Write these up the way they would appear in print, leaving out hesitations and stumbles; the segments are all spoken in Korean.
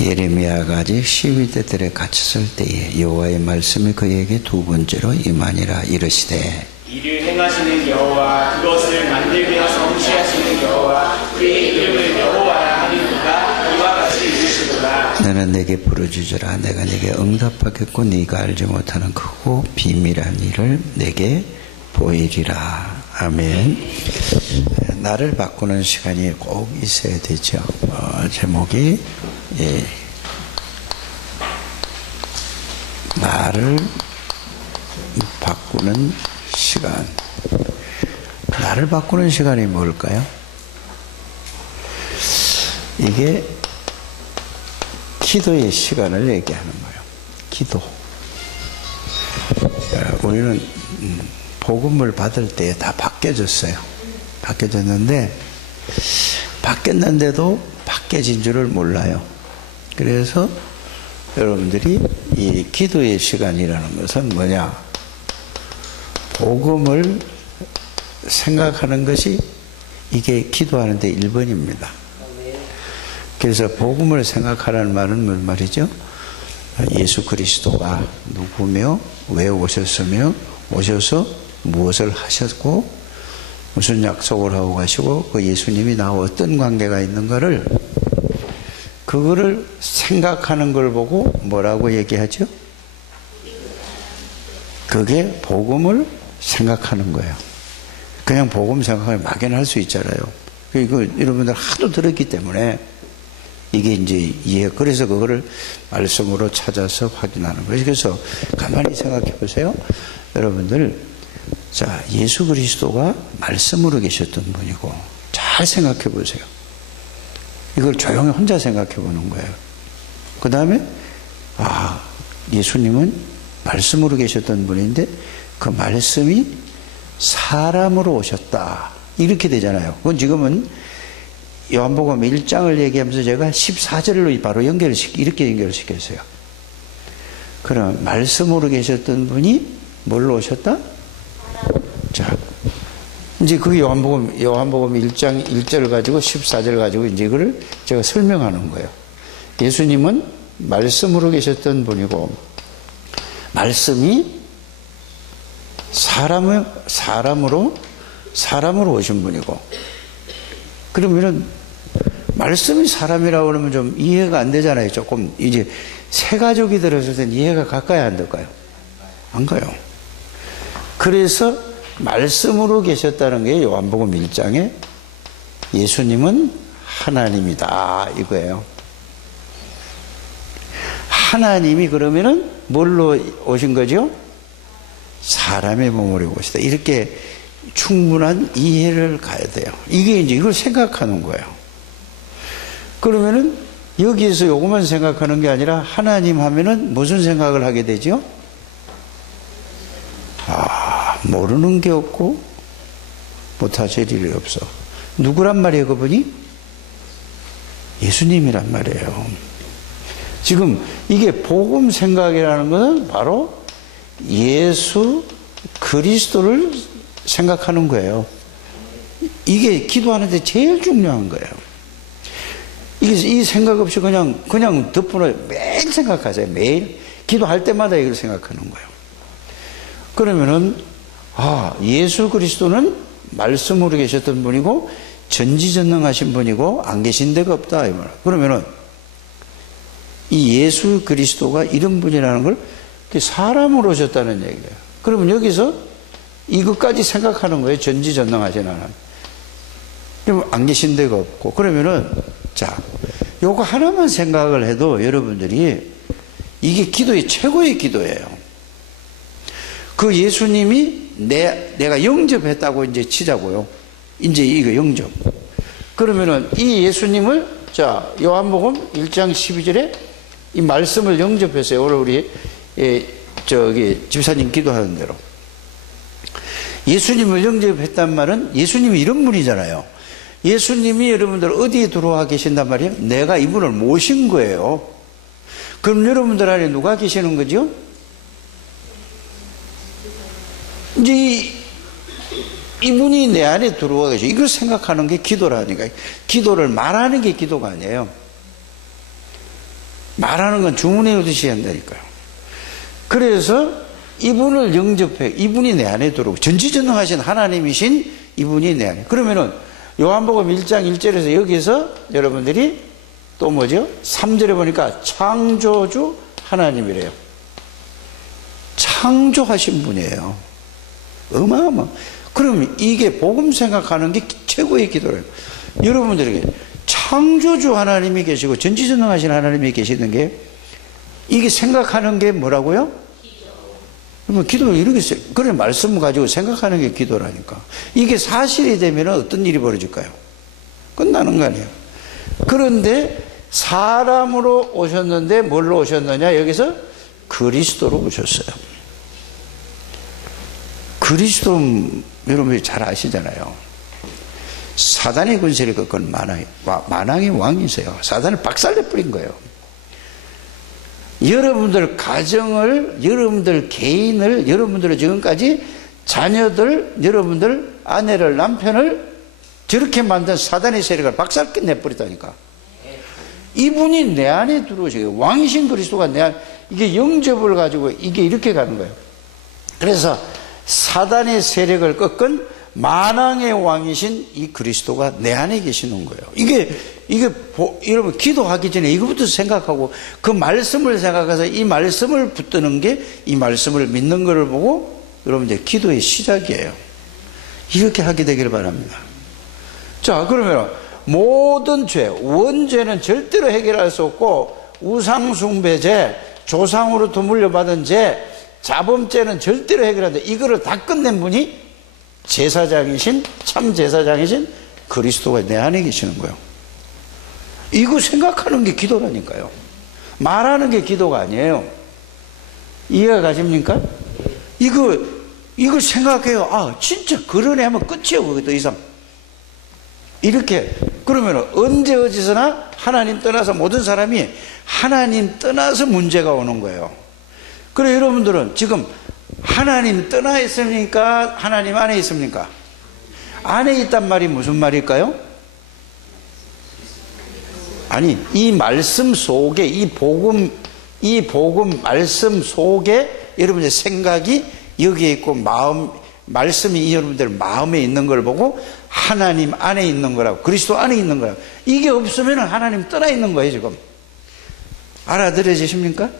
예레미야가 아직 12대 뜰에 갇혔을 때에 여호와의 말씀이 그에게 두 번째로 임하니라. 이르시되 이를 행하시는 여호와 그것을 만들며 성취하시는 여호와 그의 이름을 여호와라 하는 이가 이와 같이 이르시도다. 너는 내게 부르짖으라. 내가 내게 응답하겠고 네가 알지 못하는 크고 비밀한 일을 내게 보이리라. 아멘. 나를 바꾸는 시간이 꼭 있어야 되죠. 제목이 나를 바꾸는 시간. 나를 바꾸는 시간이 뭘까요? 이게 기도의 시간을 얘기하는 거예요. 기도. 우리는 복음을 받을 때 다 바뀌어졌어요. 바뀌어졌는데 바뀌었는데도 바뀌어진 줄을 몰라요. 그래서 여러분들이 이 기도의 시간이라는 것은 뭐냐? 복음을 생각하는 것이 이게 기도하는데 1번입니다. 그래서 복음을 생각하라는 말은 무슨 말이죠? 예수 그리스도가 누구며 왜 오셨으며 오셔서 무엇을 하셨고 무슨 약속을 하고 가시고 그 예수님이 나와 어떤 관계가 있는가를 그거를 생각하는 걸 보고 뭐라고 얘기하죠? 그게 복음을 생각하는 거예요. 그냥 복음 생각하면 막연할 수 있잖아요. 이거 여러분들 하도 들었기 때문에 이게 이제 그래서 그거를 말씀으로 찾아서 확인하는 거예요. 그래서 가만히 생각해 보세요. 여러분들, 자, 예수 그리스도가 말씀으로 계셨던 분이고, 잘 생각해 보세요. 이걸 조용히 혼자 생각해 보는 거예요. 그 다음에, 예수님은 말씀으로 계셨던 분인데, 그 말씀이 사람으로 오셨다. 이렇게 되잖아요. 그건 지금은 요한복음 1장을 얘기하면서 제가 14절로 바로 이렇게 연결시켰어요. 그럼 말씀으로 계셨던 분이 뭘로 오셨다? 자, 이제 그 요한복음 1장 1절 가지고 14절 가지고 이제 이거를 제가 설명하는 거예요. 예수님은 말씀으로 계셨던 분이고, 말씀이 사람으로 오신 분이고, 그러면은 말씀이 사람이라고 그러면 좀 이해가 안 되잖아요. 조금 이제 새 가족이 들었을 땐 이해가 가까이 안 될까요? 안 가요. 그래서 말씀으로 계셨다는 게 요한복음 1장에 예수님은 하나님이다 이거예요. 하나님이 그러면은 뭘로 오신 거죠? 사람의 몸으로 오시다. 이렇게 충분한 이해를 가야 돼요. 이게 이제 이걸 생각하는 거예요. 그러면은 여기에서 요것만 생각하는 게 아니라 하나님 하면은 무슨 생각을 하게 되죠? 모르는 게 없고 못하실 일이 없어. 누구란 말이에요, 그분이? 예수님이란 말이에요. 지금 이게 복음 생각이라는 것은 바로 예수 그리스도를 생각하는 거예요. 이게 기도하는데 제일 중요한 거예요. 이 생각 없이 그냥 덮어놓어요. 매일 생각하세요. 매일 기도할 때마다 이걸 생각하는 거예요. 그러면은 예수 그리스도는 말씀으로 계셨던 분이고 전지전능하신 분이고 안 계신 데가 없다 이 말. 그러면은 이 예수 그리스도가 이런 분이라는 걸 사람으로 오셨다는 얘기예요. 그러면 여기서 이것까지 생각하는 거예요. 전지전능하신 하나님. 그러면 안 계신 데가 없고. 그러면은 자, 요거 하나만 생각을 해도 여러분들이 이게 기도의 최고의 기도예요. 그 예수님이 내가 영접했다고 이제 치자고요. 이제 이거 영접. 그러면은 이 예수님을 자, 요한복음 1장 12절에 이 말씀을 영접했어요. 오늘 우리 집사님 기도하는 대로. 예수님을 영접했단 말은 예수님이 이런 분이잖아요. 예수님이 여러분들 어디에 들어와 계신단 말이에요? 내가 이분을 모신 거예요. 그럼 여러분들 안에 누가 계시는 거죠? 이제 이분이 내 안에 들어와 계셔. 이걸 생각하는 게 기도라니까. 기도를 말하는 게 기도가 아니에요. 말하는 건 주문에 오듯이 한다니까요. 그래서 이분을 영접해, 이분이 내 안에 들어오고, 전지전능하신 하나님이신 이분이 내 안에. 그러면은 요한복음 1장 1절에서 여기서 여러분들이 또 뭐죠? 3절에 보니까 창조주 하나님이래요. 창조하신 분이에요. 어마어마. 그럼 이게 복음 생각하는 게 최고의 기도래요. 여러분들에게 창조주 하나님이 계시고 전지전능하신 하나님이 계시는 게, 이게 생각하는 게 뭐라고요? 그러면 기도를 이렇게, 그래 말씀을 가지고 생각하는 게 기도라니까. 이게 사실이 되면 어떤 일이 벌어질까요? 끝나는 거 아니에요. 그런데 사람으로 오셨는데 뭘로 오셨느냐? 여기서 그리스도로 오셨어요. 그리스도 여러분이 잘 아시잖아요. 사단의 권세를 꺾은 만왕의 왕이세요. 사단을 박살내 뿌린 거예요. 여러분들 가정을, 여러분들 개인을, 여러분들을 지금까지 자녀들, 여러분들 아내를, 남편을 저렇게 만든 사단의 세력을 박살 내버리다니까. 이분이 내 안에 들어오시고, 왕이신 그리스도가 내 안에, 이게 영접을 가지고 이게 이렇게 가는 거예요. 그래서 사단의 세력을 꺾은 만왕의 왕이신 이 그리스도가 내 안에 계시는 거예요. 이게 여러분 기도하기 전에 이거부터 생각하고 그 말씀을 생각해서 이 말씀을 붙드는 게, 이 말씀을 믿는 것을 보고 여러분 이제 기도의 시작이에요. 이렇게 하게 되기를 바랍니다. 자, 그러면 모든 죄, 원죄는 절대로 해결할 수 없고, 우상숭배죄, 조상으로부터 물려받은 죄, 자범죄는 절대로 해결한다. 이거를 다 끝낸 분이 제사장이신, 참 제사장이신 그리스도가 내 안에 계시는 거예요. 이거 생각하는 게 기도라니까요. 말하는 게 기도가 아니에요. 이해가 가십니까? 이걸 생각해요. 아, 진짜 그러네 하면 끝이에요. 그게 더 이상. 이렇게. 그러면 언제 어디서나 하나님 떠나서 모든 사람이 하나님 떠나서 문제가 오는 거예요. 그래, 여러분들은 지금 하나님 떠나 있습니까? 하나님 안에 있습니까? 안에 있단 말이 무슨 말일까요? 아니, 이 말씀 속에, 이 복음 말씀 속에 여러분의 생각이 여기에 있고, 말씀이 여러분들 마음에 있는 걸 보고 하나님 안에 있는 거라고, 그리스도 안에 있는 거라고. 이게 없으면 하나님 떠나 있는 거예요, 지금. 알아들으십니까?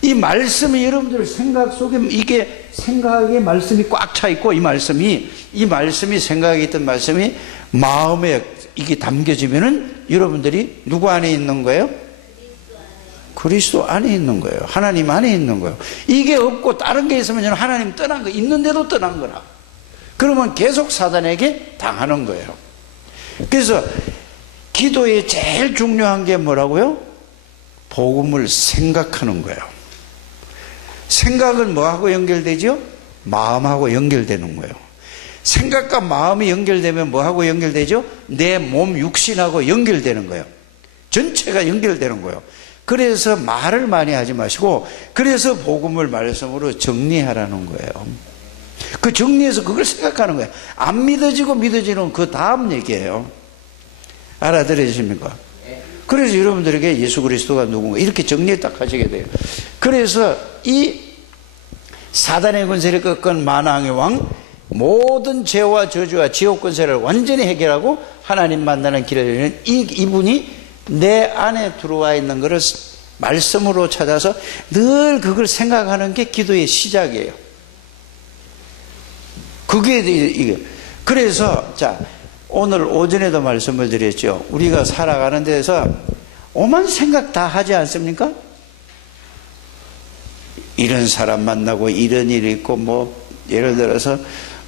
이 말씀이 여러분들 생각 속에, 이게 생각의 말씀이 꽉 차 있고, 이 말씀이 생각에 있던 말씀이 마음에 이게 담겨지면은 여러분들이 누구 안에 있는 거예요? 그리스도 안에 있는 거예요. 하나님 안에 있는 거예요. 이게 없고 다른 게 있으면 하나님 떠난 거, 있는데도 떠난 거라. 그러면 계속 사단에게 당하는 거예요. 그래서 기도의 제일 중요한 게 뭐라고요? 복음을 생각하는 거예요. 생각은 뭐하고 연결되죠? 마음하고 연결되는 거예요. 생각과 마음이 연결되면 뭐하고 연결되죠? 내 몸 육신하고 연결되는 거예요. 전체가 연결되는 거예요. 그래서 말을 많이 하지 마시고, 그래서 복음을 말씀으로 정리하라는 거예요. 그 정리해서 그걸 생각하는 거예요. 안 믿어지고 믿어지는 그 다음 얘기예요. 알아들으십니까? 그래서 여러분들에게 예수 그리스도가 누군가 이렇게 정리 딱 하시게 돼요. 그래서 이 사단의 권세를 꺾은 만왕의 왕, 모든 죄와 저주와 지옥 권세를 완전히 해결하고 하나님 만나는 길을 열리는 이분이 내 안에 들어와 있는 것을 말씀으로 찾아서 늘 그걸 생각하는 게 기도의 시작이에요. 그게 이게. 그래서 자, 오늘 오전에도 말씀을 드렸죠. 우리가 살아가는 데서 오만 생각 다 하지 않습니까? 이런 사람 만나고 이런 일이 있고, 뭐 예를 들어서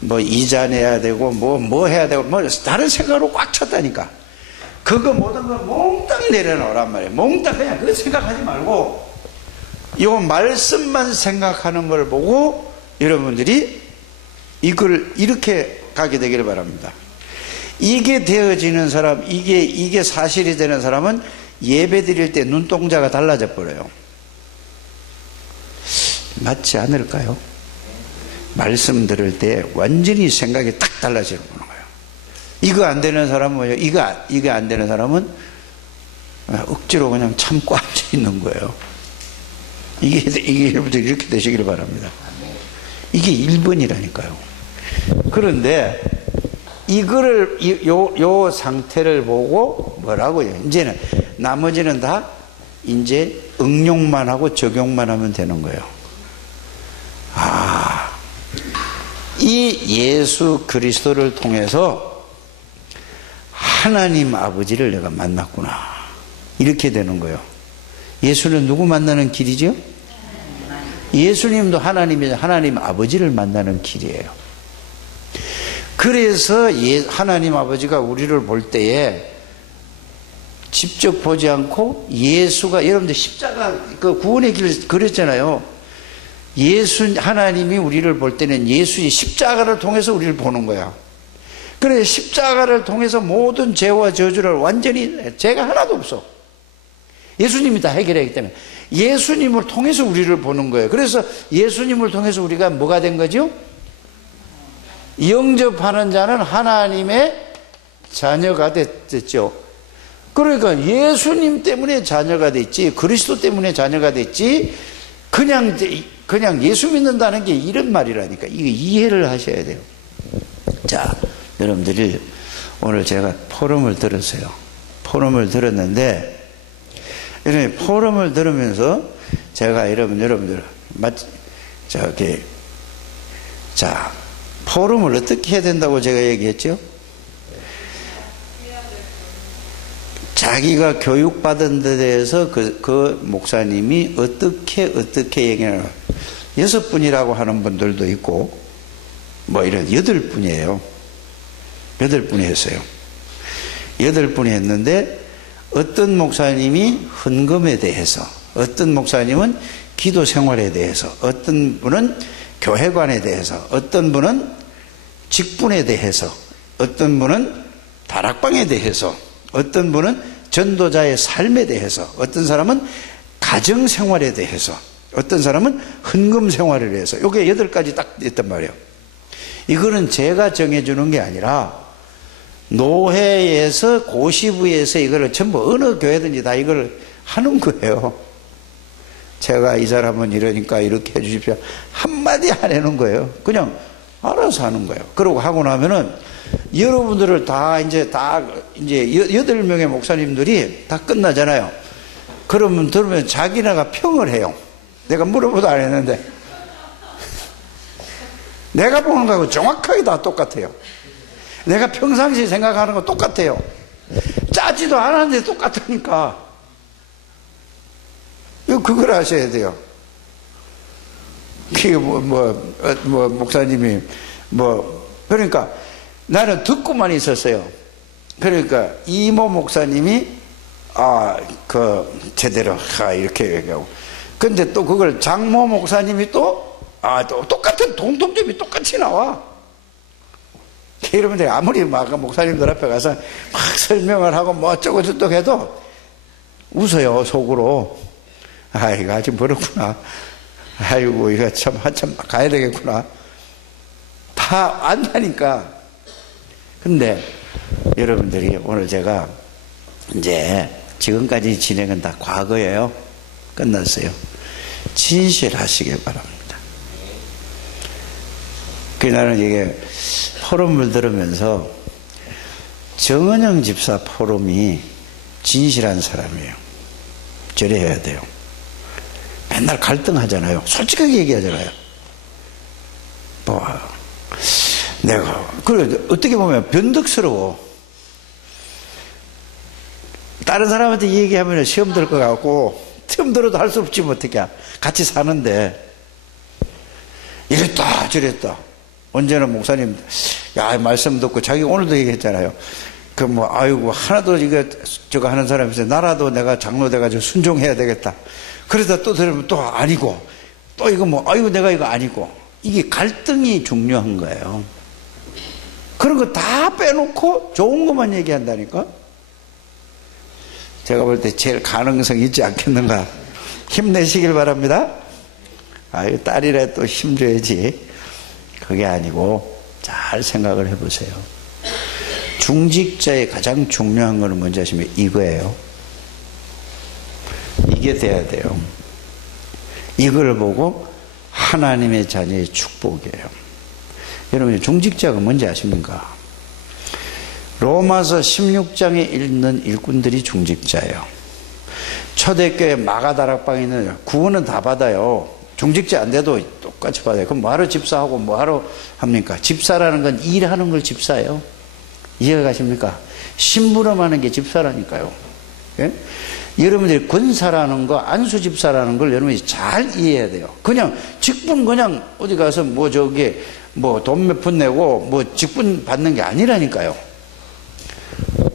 뭐 이자 내야 되고 뭐 해야 되고 뭐 다른 생각으로 꽉 찼다니까. 그거 모든 걸 몽땅 내려놓으란 말이에요. 몽땅 그냥 그거 생각하지 말고 요 말씀만 생각하는 걸 보고 여러분들이 이걸 이렇게 가게 되기를 바랍니다. 이게 되어지는 사람, 이게 사실이 되는 사람은 예배 드릴 때 눈동자가 달라져 버려요. 맞지 않을까요? 말씀 들을 때 완전히 생각이 딱 달라지는 거예요. 이거 안 되는 사람은 뭐예요? 이거 안 되는 사람은 억지로 그냥 참고 앉아 있는 거예요. 이게 여러분들 이렇게 되시길 바랍니다. 이게 1번이라니까요. 그런데 이거를 요 상태를 보고 뭐라고요? 이제는 나머지는 다 이제 응용만 하고 적용만 하면 되는 거예요. 이 예수 그리스도를 통해서 하나님 아버지를 내가 만났구나. 이렇게 되는 거예요. 예수는 누구 만나는 길이죠? 예수님도 하나님이 하나님 아버지를 만나는 길이에요. 그래서 하나님 아버지가 우리를 볼 때에 직접 보지 않고 예수가, 여러분들 십자가 그 구원의 길을 그렸잖아요. 하나님이 우리를 볼 때는 예수의 십자가를 통해서 우리를 보는 거야. 그래서 십자가를 통해서 모든 죄와 저주를 완전히, 죄가 하나도 없어. 예수님이 다 해결하기 때문에 예수님을 통해서 우리를 보는 거예요. 그래서 예수님을 통해서 우리가 뭐가 된 거죠? 영접하는 자는 하나님의 자녀가 됐죠. 그러니까 예수님 때문에 자녀가 됐지, 그리스도 때문에 자녀가 됐지, 그냥 예수 믿는다는 게 이런 말이라니까. 이거 이해를 하셔야 돼요. 자, 여러분들이 오늘 제가 포럼을 들었어요. 포럼을 들었는데, 포럼을 들으면서 제가 여러분들 자, 포럼을 어떻게 해야 된다고 제가 얘기했죠? 자기가 교육받은 데 대해서 그 목사님이 어떻게 얘기하나. 6분이라고 하는 분들도 있고, 뭐 이런 8분이에요. 8분이 했어요. 8분이 했는데, 어떤 목사님이 헌금에 대해서, 어떤 목사님은 기도 생활에 대해서, 어떤 분은 교회관에 대해서, 어떤 분은 직분에 대해서, 어떤 분은 다락방에 대해서, 어떤 분은 전도자의 삶에 대해서, 어떤 사람은 가정 생활에 대해서, 어떤 사람은 헌금 생활에 대해서, 이게 8가지 딱 있단 말이에요. 이거는 제가 정해주는 게 아니라 노회에서 고시부에서 이거를 전부 어느 교회든지 다 이걸 하는 거예요. 제가 이 사람은 이러니까 이렇게 해주십시오. 한마디 안 하는 거예요. 그냥 알아서 하는 거예요. 그러고 하고 나면은 여러분들을 이제 8명의 목사님들이 다 끝나잖아요. 들으면 자기네가 평을 해요. 내가 물어보도 안 했는데. 내가 보는 거하고 정확하게 다 똑같아요. 내가 평상시에 생각하는 거 똑같아요. 짜지도 않았는데 똑같으니까. 그걸 아셔야 돼요. 그게 목사님이 그러니까 나는 듣고만 있었어요. 그러니까 이모 목사님이 제대로 이렇게 얘기하고, 근데 또 그걸 장모 목사님이 또 똑같은 공통점이 똑같이 나와. 여러분들이 아무리 목사님들 앞에 가서 막 설명을 하고 뭐 어쩌고 저쩌고 해도 웃어요, 속으로. 이거 아직 멀었구나. 아이고, 이거 참 한참 가야 되겠구나. 다 안다니까. 근데 여러분들이 오늘 제가 이제 지금까지 진행은 다 과거예요. 끝났어요. 진실하시길 바랍니다. 나는 이게 포럼을 들으면서 정은영 집사 포럼이 진실한 사람이에요. 저래야 돼요. 맨날 갈등하잖아요. 솔직하게 얘기하잖아요. 그래, 어떻게 보면 변덕스러워. 다른 사람한테 얘기하면 시험 들 것 같고, 시험 들어도 할 수 없지, 어떻게. 같이 사는데. 이랬다, 저랬다. 언제나 목사님, 말씀 듣고, 자기 오늘도 얘기했잖아요. 아이고, 하나도 저거 하는 사람이 있어요. 나라도 내가 장로 돼가지고 순종해야 되겠다. 그러다 또 들으면 또 아니고, 또 이거 아이고, 내가 이거 아니고. 이게 갈등이 중요한 거예요. 그런 거 다 빼놓고 좋은 것만 얘기한다니까? 제가 볼 때 제일 가능성이 있지 않겠는가? 힘내시길 바랍니다. 딸이라 또 힘줘야지. 그게 아니고 잘 생각을 해보세요. 중직자의 가장 중요한 거는 뭔지 아시면 이거예요. 이게 돼야 돼요. 이걸 보고 하나님의 자녀의 축복이에요. 여러분, 중직자가 뭔지 아십니까? 로마서 16장에 있는 일꾼들이 중직자예요. 초대교회 마가다락방에 있는 구원은 다 받아요. 중직자 안 돼도 똑같이 받아요. 그럼 뭐하러 집사하고 뭐하러 합니까? 집사라는 건 일하는 걸 집사예요. 이해가 가십니까? 심부름하는 게 집사라니까요. 예? 여러분들이 권사라는 거, 안수집사라는 걸 여러분이 잘 이해해야 돼요. 그냥 직분 그냥 어디 가서 뭐 저기 뭐 돈 몇 푼 내고 뭐 직분 받는 게 아니라니까요.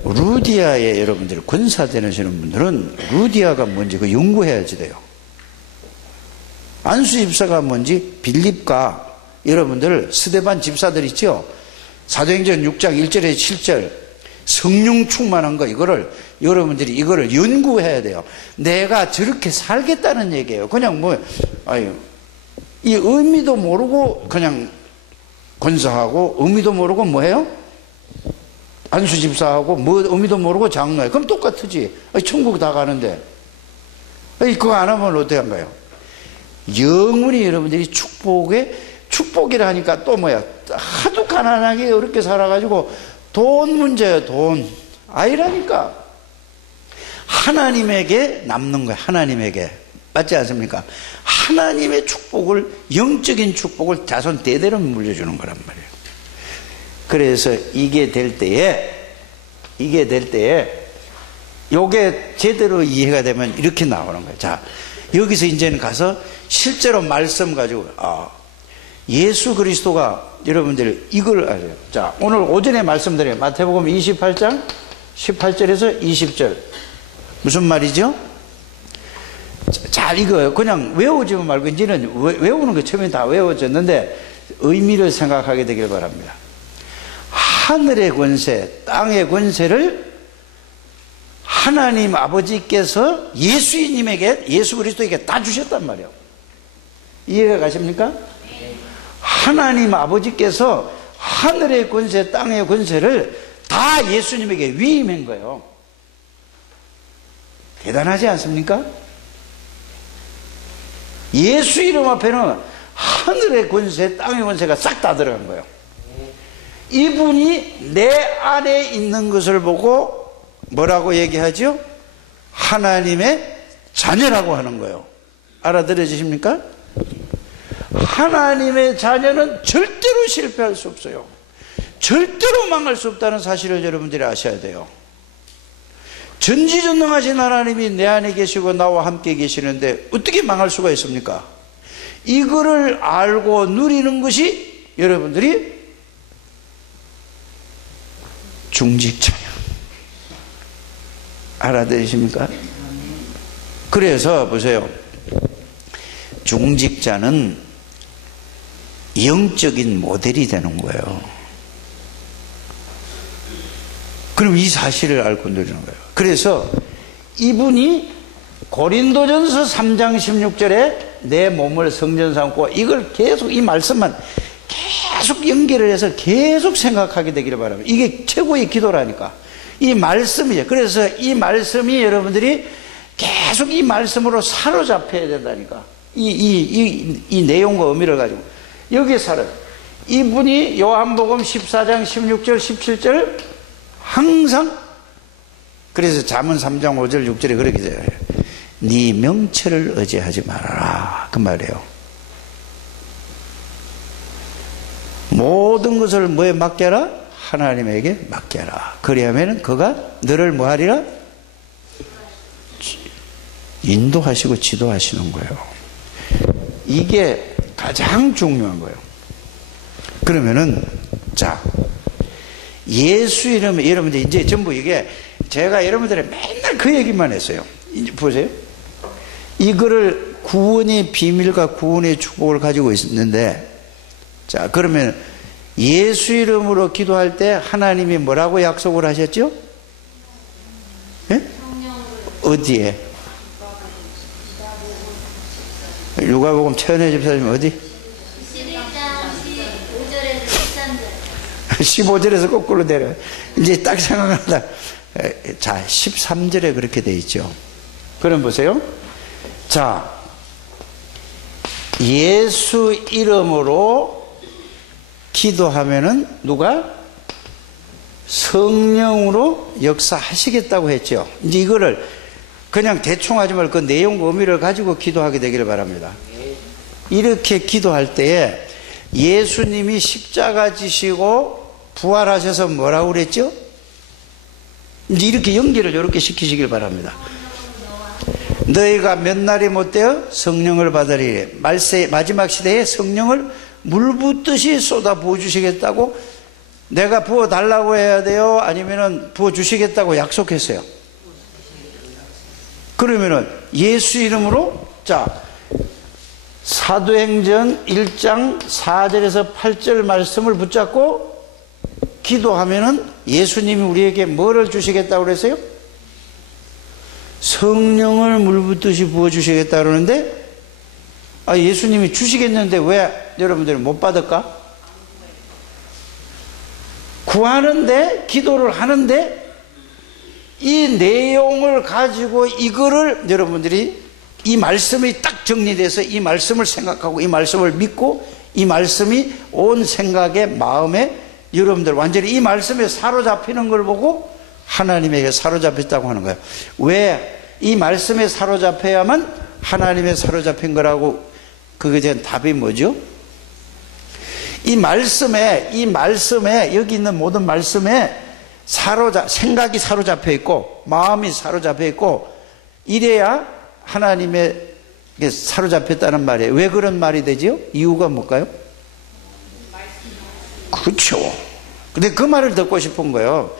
루디아에 여러분들 권사 되시는 분들은 루디아가 뭔지 그 연구해야지 돼요. 안수집사가 뭔지 빌립과 여러분들 스데반 집사들 있죠. 사도행전 6장 1절에 7절 성령 충만한 거 이거를 여러분들이 이거를 연구해야 돼요. 내가 저렇게 살겠다는 얘기예요. 그냥 뭐 이 의미도 모르고 그냥 권사하고 의미도 모르고 뭐해요? 안수집사하고 뭐 의미도 모르고 장로해. 그럼 똑같지. 천국 다 가는데 그거 안 하면 어떻게 한가요? 영원히 여러분들이 축복이라 하니까 또 뭐야? 하도 가난하게 어렵게 살아가지고 돈 문제예요. 돈 아니라니까. 하나님에게 남는 거예요. 하나님에게. 맞지 않습니까? 하나님의 축복을, 영적인 축복을 자손 대대로 물려주는 거란 말이에요. 그래서 이게 될 때에 요게 제대로 이해가 되면 이렇게 나오는 거예요. 자, 여기서 이제는 가서 실제로 말씀 가지고 예수 그리스도가 여러분들 이걸 아세요. 자, 오늘 오전에 말씀드려요. 마태복음 28장 18절에서 20절 무슨 말이죠? 잘 이거요. 그냥 외우지 말고 이제는 외우는 거 처음에 다 외워졌는데 의미를 생각하게 되길 바랍니다. 하늘의 권세, 땅의 권세를 하나님 아버지께서 예수님에게, 예수 그리스도에게 다 주셨단 말이에요. 이해가 가십니까? 하나님 아버지께서 하늘의 권세, 땅의 권세를 다 예수님에게 위임한 거예요. 대단하지 않습니까? 예수 이름 앞에는 하늘의 권세, 땅의 권세가 싹 다 들어간 거예요. 이분이 내 안에 있는 것을 보고 뭐라고 얘기하죠? 하나님의 자녀라고 하는 거예요. 알아들어지십니까? 하나님의 자녀는 절대로 실패할 수 없어요. 절대로 망할 수 없다는 사실을 여러분들이 아셔야 돼요. 전지전능하신 하나님이 내 안에 계시고 나와 함께 계시는데 어떻게 망할 수가 있습니까? 이거를 알고 누리는 것이 여러분들이 중직자예요. 알아들으십니까? 그래서 보세요. 중직자는 영적인 모델이 되는 거예요. 그럼 이 사실을 알고 누리는 거예요. 그래서 이분이 고린도전서 3장 16절에 내 몸을 성전 삼고 이걸 계속 이 말씀만 계속 연결을 해서 계속 생각하게 되기를 바랍니다. 이게 최고의 기도라니까. 이 말씀이에요. 그래서 이 말씀이 여러분들이 계속 이 말씀으로 사로잡혀야 된다니까. 이 내용과 의미를 가지고. 여기에 이분이 요한복음 14장 16절 17절 항상 그래서 잠언 3장 5절 6절에 그렇게 돼요. 네 명철을 의지하지 말아라. 그 말이에요. 모든 것을 뭐에 맡겨라? 하나님에게 맡겨라. 그리하면 그가 너를 뭐하리라? 인도하시고 지도하시는 거예요. 이게 가장 중요한 거예요. 그러면은 자 예수 이름에 여러분들 이제 전부 이게 제가 여러분들의 맨날 그 얘기만 했어요. 이제 보세요. 이거를 구원의 비밀과 구원의 축복을 가지고 있는데 자 그러면 예수 이름으로 기도할 때 하나님이 뭐라고 약속을 하셨죠? 예? 어디에? 누가복음 최은혜 집사님 어디? 11장 15절에서 13절 15절에서 거꾸로 내려 이제 딱 생각한다. 자 13절에 그렇게 돼 있죠. 그럼 보세요. 자, 예수 이름으로 기도하면은 누가? 성령으로 역사하시겠다고 했죠. 이제 이거를 그냥 대충 하지 말고 그 내용 의미를 가지고 기도하게 되기를 바랍니다. 이렇게 기도할 때에 예수님이 십자가 지시고 부활하셔서 뭐라고 그랬죠? 이제 이렇게 연기를 이렇게 시키시길 바랍니다. 너희가 몇 날이 못되어 성령을 받으리니 마지막 시대에 성령을 물 붓듯이 쏟아 부어주시겠다고, 내가 부어달라고 해야 돼요? 아니면은 부어주시겠다고 약속했어요? 그러면은 예수 이름으로, 자, 사도행전 1장 4절에서 8절 말씀을 붙잡고 기도하면은 예수님이 우리에게 뭐를 주시겠다고 그랬어요? 성령을 물 붓듯이 부어주시겠다 그러는데, 예수님이 주시겠는데 왜 여러분들이 못 받을까? 구하는데, 기도를 하는데, 이 내용을 가지고 이거를 여러분들이 이 말씀이 딱 정리돼서 이 말씀을 생각하고 이 말씀을 믿고 이 말씀이 온 생각에, 마음에 여러분들 완전히 이 말씀에 사로잡히는 걸 보고 하나님에게 사로잡혔다고 하는 거예요. 왜 이 말씀에 사로잡혀야만 하나님에 사로잡힌 거라고, 그거에 대한 답이 뭐죠? 이 말씀에 여기 있는 모든 말씀에 생각이 사로잡혀 있고 마음이 사로잡혀 있고 이래야 하나님에게 사로잡혔다는 말이에요. 왜 그런 말이 되죠? 이유가 뭘까요? 그렇죠. 근데 그 말을 듣고 싶은 거예요.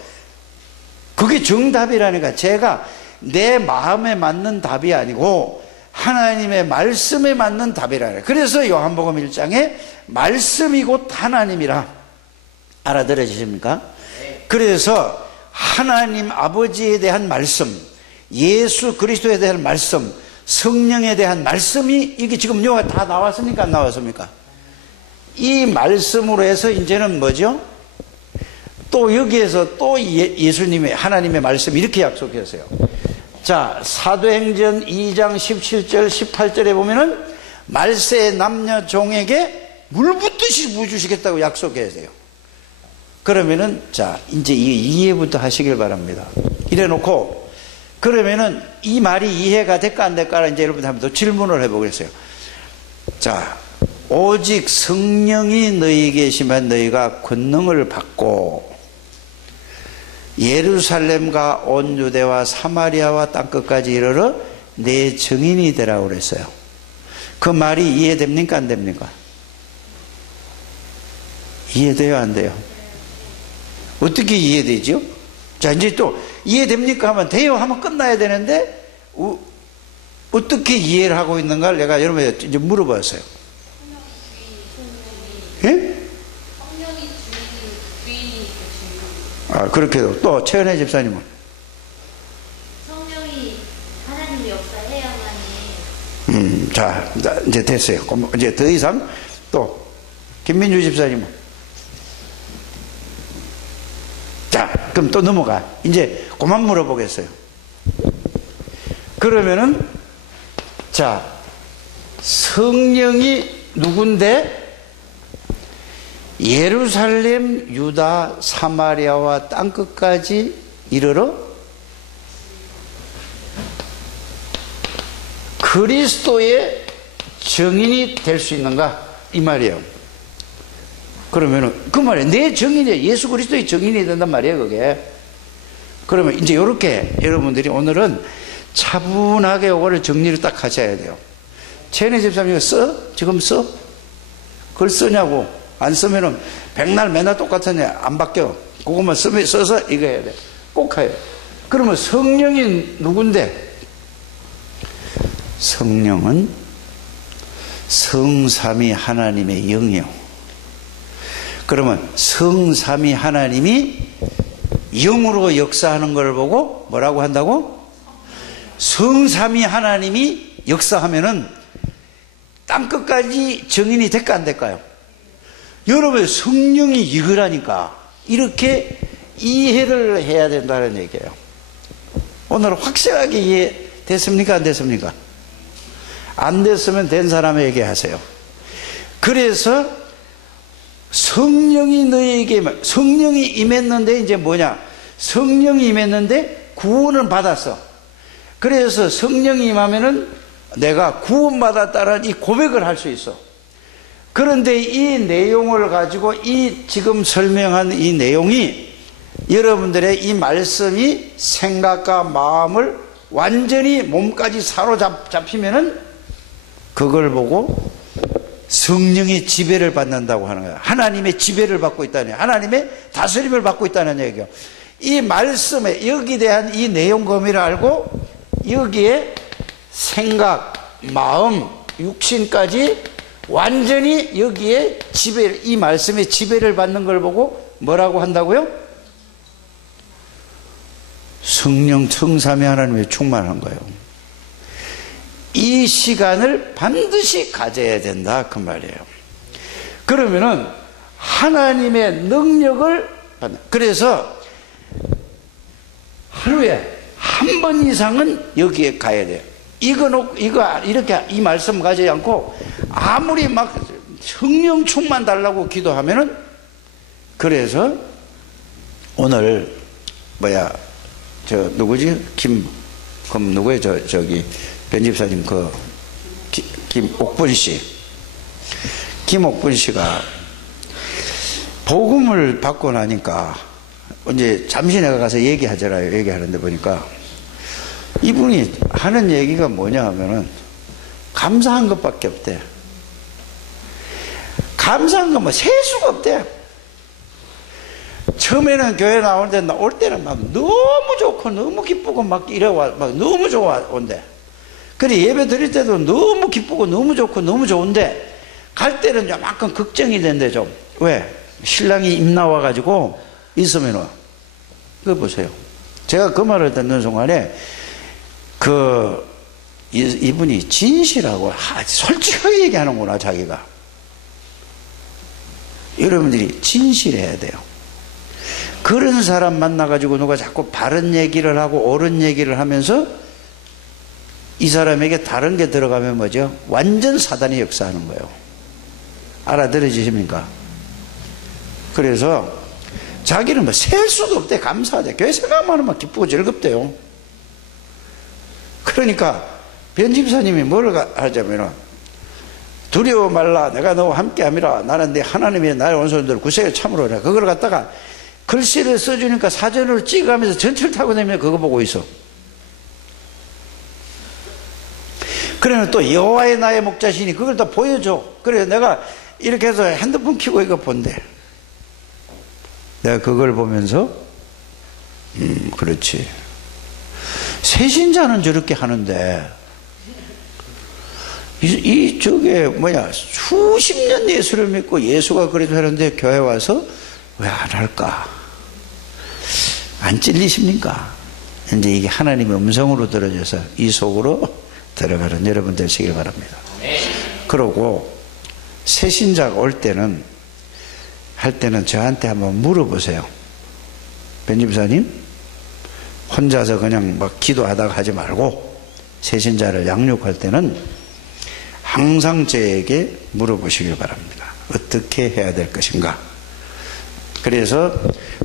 그게 정답이라니까. 제가 내 마음에 맞는 답이 아니고 하나님의 말씀에 맞는 답이라. 그래서 요한복음 1장에 말씀이 곧 하나님이라. 알아들으십니까? 그래서 하나님 아버지에 대한 말씀, 예수 그리스도에 대한 말씀, 성령에 대한 말씀이 이게 지금 여기가 다 나왔습니까? 안 나왔습니까? 이 말씀으로 해서 이제는 뭐죠? 또 여기에서 또 예수님의, 하나님의 말씀 이렇게 약속했어요. 자, 사도행전 2장 17절 18절에 보면은 말세 남녀 종에게 물 붓듯이 부어주시겠다고 약속했어요. 그러면은 자, 이제 이해부터 하시길 바랍니다. 이래 놓고 그러면은 이 말이 이해가 될까 안 될까 이제 여러분들 한번 더 질문을 해보겠어요. 자, 오직 성령이 너희에게 계시면 너희가 권능을 받고 예루살렘과 온 유대와 사마리아와 땅끝까지 이르러 내 증인이 되라고 그랬어요. 그 말이 이해됩니까 안 됩니까? 이해돼요 안 돼요? 어떻게 이해되죠? 자, 이제 또 이해됩니까 하면 돼요 하면 끝나야 되는데 어떻게 이해를 하고 있는가를 내가 여러분에게 이제 물어봤어요. 예? 그렇게도 또 최은혜 집사님은 성령이 하나님의 역사해야만이. 자, 이제 됐어요. 이제 더 이상 또 김민주 집사님은 자, 그럼 또 넘어가. 이제 그만 물어보겠어요. 그러면은 자, 성령이 누군데? 예루살렘, 유다, 사마리아와 땅끝까지 이르러 그리스도의 증인이 될 수 있는가? 이 말이에요. 그러면은 그 말에 내 증인이에요. 예수 그리스도의 증인이 된단 말이에요, 그게. 그러면 이제 이렇게 여러분들이 오늘은 차분하게 요거를 정리를 딱 하셔야 돼요. 최은혜 집사님 이거 써? 지금 써? 그걸 쓰냐고. 안 쓰면은 백날 맨날 똑같으냐 안 바뀌어. 그것만 써서 이거 해야 돼. 꼭 해요. 그러면 성령이 누군데? 성령은 성삼위 하나님의 영이요. 그러면 성삼위 하나님이 영으로 역사하는 걸 보고 뭐라고 한다고? 성삼위 하나님이 역사하면은 땅끝까지 증인이 될까 안 될까요? 여러분 성령이 이거라니까 이렇게 이해를 해야 된다는 얘기예요. 오늘 확실하게 이해됐습니까 안 됐습니까? 안 됐으면 된 사람에게 하세요. 그래서 성령이 너희에게, 성령이 임했는데 이제 뭐냐? 성령이 임했는데 구원을 받았어. 그래서 성령이 임하면은 내가 구원받았다는 이 고백을 할 수 있어. 그런데 이 내용을 가지고 이 지금 설명한 이 내용이 여러분들의 이 말씀이 생각과 마음을 완전히 몸까지 사로잡히면은 그걸 보고 성령의 지배를 받는다고 하는 거예요. 하나님의 지배를 받고 있다는 얘기예요. 하나님의 다스림을 받고 있다는 얘기예요. 이 말씀에 여기에 대한 이 내용 범위를 알고 여기에 생각, 마음, 육신까지 완전히 여기에 이 말씀의 지배를 받는 걸 보고 뭐라고 한다고요? 성령 성삼위 하나님의 충만한 거예요. 이 시간을 반드시 가져야 된다 그 말이에요. 그러면은 하나님의 능력을 받는, 그래서 하루에 한 번 이상은 여기에 가야 돼요. 이거 이렇게 이 말씀 가지지 않고 아무리 막 성령 충만 달라고 기도하면은, 그래서 오늘 누구지? 그럼 누구예요? 저기 변집사님 김옥분 씨. 김옥분 씨가 복음을 받고 나니까 이제 잠시 내가 가서 얘기하잖아요. 얘기하는데 보니까 이분이 하는 얘기가 뭐냐 하면은 감사한 것밖에 없대. 감사한 건 뭐 셀 수가 없대. 처음에는 교회 나오는데 올 때는 막 너무 좋고 너무 기쁘고 막 이래와 막 너무 좋아 온대. 그래 예배 드릴 때도 너무 기쁘고 너무 좋고 너무 좋은데 갈 때는 약간 걱정이 된대 좀. 왜? 신랑이 입 나와가지고 있으면은. 그거 보세요. 제가 그 말을 듣는 순간에 이분이 진실하고 솔직하게 얘기하는구나 자기가. 여러분들이 진실해야 돼요. 그런 사람 만나가지고 누가 자꾸 바른 얘기를 하고 옳은 얘기를 하면서 이 사람에게 다른 게 들어가면 뭐죠? 완전 사단이 역사하는 거예요. 알아들으십니까? 그래서 자기는 뭐 셀 수도 없대. 감사하대. 교회 생각만 하면 기쁘고 즐겁대요. 그러니까 변집사님이 뭘 하자면은 두려워 말라 내가 너와 함께함이라 나는 내 하나님의 나의 원수들을 구세에 참으로 해. 그걸 갖다가 글씨를 써주니까 사전으로 찍어가면서 전철 타고 다니면 그거 보고 있어. 그러면 또 여호와의 나의 목자시니 그걸 다 보여줘. 그래 내가 이렇게 해서 핸드폰 켜고 이거 본대. 내가 그걸 보면서 그렇지. 새신자는 저렇게 하는데 저게 수십 년 예수를 믿고 예수가 그래도 하는데 교회 와서 왜 안 할까? 안 찔리십니까? 이제 이게 하나님의 음성으로 들어져서 이 속으로 들어가는 여러분 되시길 바랍니다. 그러고 새신자가 올 때는 할 때는 저한테 한번 물어보세요. 변집사님 혼자서 그냥 막 기도하다가 하지 말고 새신자를 양육할 때는 항상 저에게 물어보시길 바랍니다. 어떻게 해야 될 것인가? 그래서